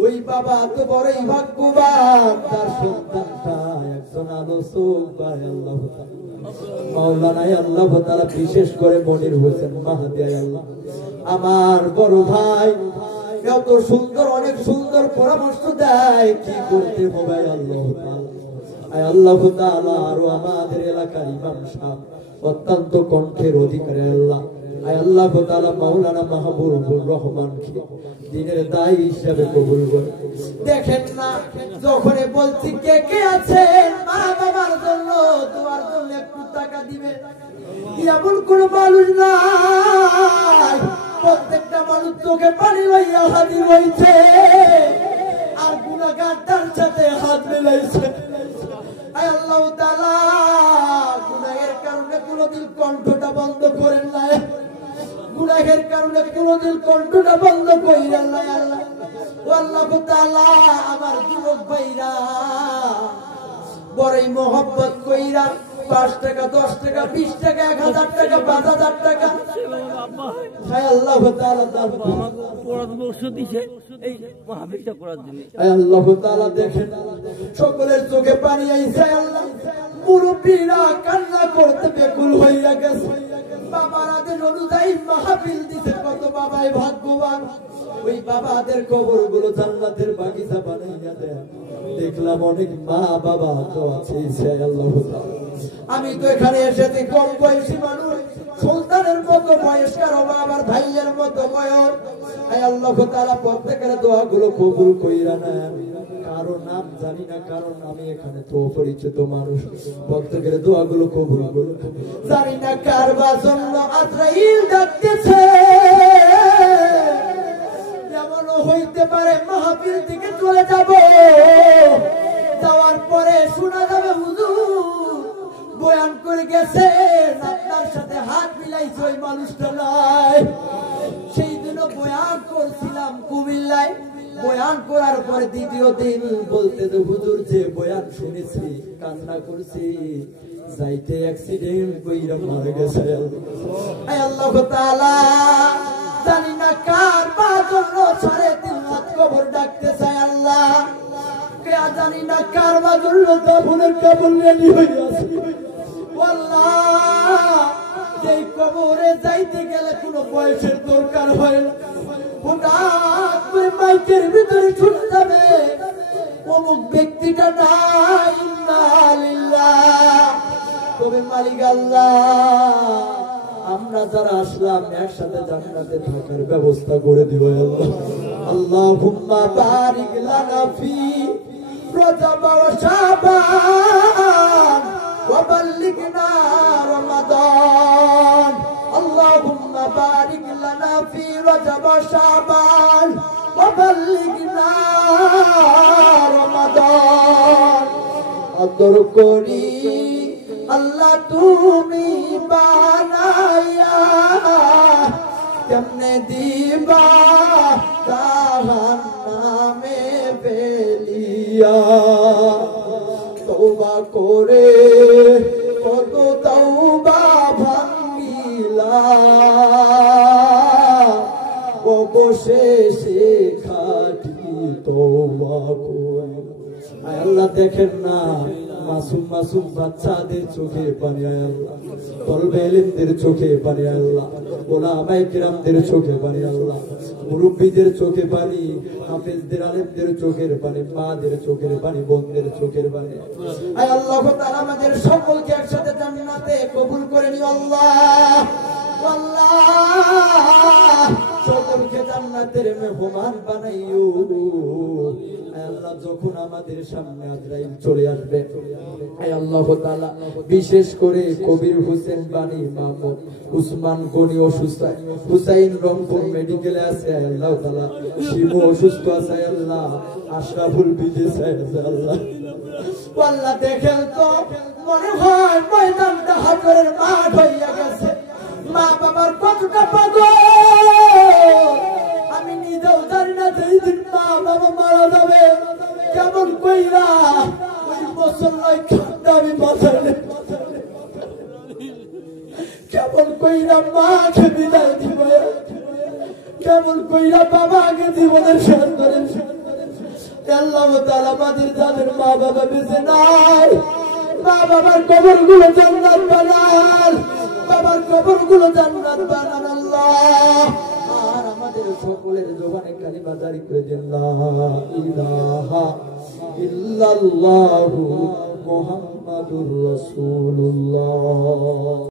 ওই বাবা তো বড়ই ভাগ্যবান, তার সন্তানটা একজন আলোচক পায় আল্লাহ মাওলানা। আল্লাহ তাআলা বিশেষ করে মনির হোসেন মাহাদি আল্লাহ আমার বড় ভাই এত সুন্দর, অনেক সুন্দর পরামর্শ দেয় কি করতে হবে আল্লাহ তাআলা। আয় আল্লাহ তাআলা আরো আমাদের এলাকার ইমাম সাহেব অত্যন্ত কণ্ঠের অধিকারী আল্লাহ। আয় আল্লাহ তাআলা মাওলানা মাহবুবুর রহমানকে দিনের দায়ী হিসেবে কবুল করে। দেখেন না যখন বলছি কে কে আছেন মা বাবার জন্য তোমার জন্য একটু টাকা দিবে, এমন কোন মানুষ নাই। প্রত্যেকটা মানুষ চোখে পানি লইয়া হাজির হইছে আর গুনাহগারটার সাথে হাত মিলাইছে। আয় আল্লাহ তাআলা গুনাহের কারণে কোনদিন কণ্ঠটা বন্ধ করেন না, গুনাহের কারণে কোনদিন কণ্ঠটা বন্ধ কইরেন না আল্লাহ। ও আল্লাহ তাআলা আমার যুবক ভাইরা বড়ই মহব্বত কইরা 5 টাকা 10 টাকা 20 টাকা 1000 টাকা 5000 টাকা আয় আল্লাহ তাআলা পরামর্শ দিছে এই মাহফিলটা করার জন্য। আয় আল্লাহ তাআলা দেখেন সকলের চোখে পানি আইছে আল্লাহ। মুরব্বিরা কান্না করতে বেকুল হইয়া গেছে। বাবাদের অনুযায়ী মাহফিল দিছে, কত বাবাই ভাগ্যবান। ওই বাবাদের কবরগুলো জান্নাতের বাগিচা বানাইয়া দেয়। দেখলাম অনেক মা বাবা তো আছে। আল্লাহ তাআলা আমি তো এখানে এসেছি কম বয়সী মানুষ, সুলতানের মতো বয়স, কারো বাবার ভাইয়ের মতো বয়স। আয় আল্লাহ তাআলা প্রত্যেকের দোয়াগুলো কবুল কইরা নেন। কারো নাম জানি না, কারণ আমি এখানে তো পরিচিত মানুষ, প্রত্যেকের দোয়াগুলো কবুল করুন। জানি না কার জন্য আজরাইল ডাকতেছে, এমনও হইতে পারে মাহফিল থেকে চলে যাব, যাওয়ার পরে শোনা যাবে হুজুর বয়ান করে গেছে, আপনার সাথে হাত মিলাইছে ওই মানুষটা নাই। সেই দিন বয়ান করছিলাম কুমিল্লায়, বয়ান করার পরে দ্বিতীয় দিন বলতে তো হুজুর যে বয়ান শুনেছি কান্না করছি, যাইতে অ্যাক্সিডেন্ট কইরা মারা গেছে। আয় আল্লাহ তাআলা জানি না কার পা জন্য 3.5 হাত কবর ডাকতে চায় আল্লাহ, কে জানি না কার পা জন্য দাফনের কাপড় রেডি হয়ে আছে আল্লাহ। এই কবরে যাইতে গেলে কোনো বয়সের দরকার হয় না, হঠাৎ করে মাইকের ভিতরে ছুটে যাবে অমুক ব্যক্তিটা নাই, ইন্না লিল্লাহ। তবে মালিক আল্লাহ আমরা যারা আসলাম একসাথে জান্নাতে থাকার ব্যবস্থা করে দিও আল্লাহ। আল্লাহুম্মা বারিক লানা ফি রজব ওয়া শাবান ওয়া বাল্লিগনা রমাদান। আল্লাহুম্মা বারিক লানা ফি রজব ওয়া শাবান ওয়া বাল্লিগনা রমাদান। আদর করি আল্লাহ তুমি বানায়া, কেমনে দিবা জাহান্নামে ফেলিয়া। তওবা করে কত তওবা ভাঙিলা, অবশেষে খাঁটি তওবা কইরা। আল্লাহ দেখেন না মাসুম মাসুম বাচ্চাদের চোখে পানি, আল্লাহ তলবে ইলমদের চোখে পানি, আল্লাহ উলামায়ে কিরামদের চোখে পানি, আল্লাহ মুরব্বিদের চোখে পানি, হাফেজদের আলেমদের চোখের পানি, মাদের চোখের পানি, বোনদের চোখের পানি। আয় আল্লাহ তাআলা আমাদের সকলকে একসাথে জান্নাতে কবুল করে নিও আল্লাহ। ও আল্লাহ সকলকে জান্নাতের মেহমান বানাইও। আল্লাহ যখন আমাদের সামনে আজরাইল চলে আসবে, আল্লাহ তাআলা বিশেষ করে কবির হোসেন বাণী মাহমুদ উসমান গনি অসুস্থ, হুসাইন রংপুর মেডিকেলে আছে আল্লাহ তাআলা, শিবু অসুস্থ আছে আল্লাহ, আশরাফুল বিদেশ আছে আল্লাহ। আল্লাহ দেখেন তো মনে হয় ময়দানটা হাতের মাঠ হইয়া গেছে। মা বাবার কতটা পাগল আমি নিজেও জানি না। যেই দিন মা বাবা মারা যাবে কেমন কইরা ওই মুসল্লাই খান্দা আমি বাঁচাইলে, কেমন কইরা মাকে বিদায় দিবে, কেমন কইরা বাবাকে জীবনের শেষ করে। আল্লাহ তাআলা আমাদের যাদের মা বাবা বেঁচে নাই, মা বাবার কবর গুলো জান্নাত বানান, বাবার কবর গুলো জান্নাত বানান আল্লাহ। আর আমাদের সকলের জবানে কালিমা জারি করে দেন লা ইলাহা ইল্লাল্লাহু মুহাম্মাদুর রাসূলুল্লাহ।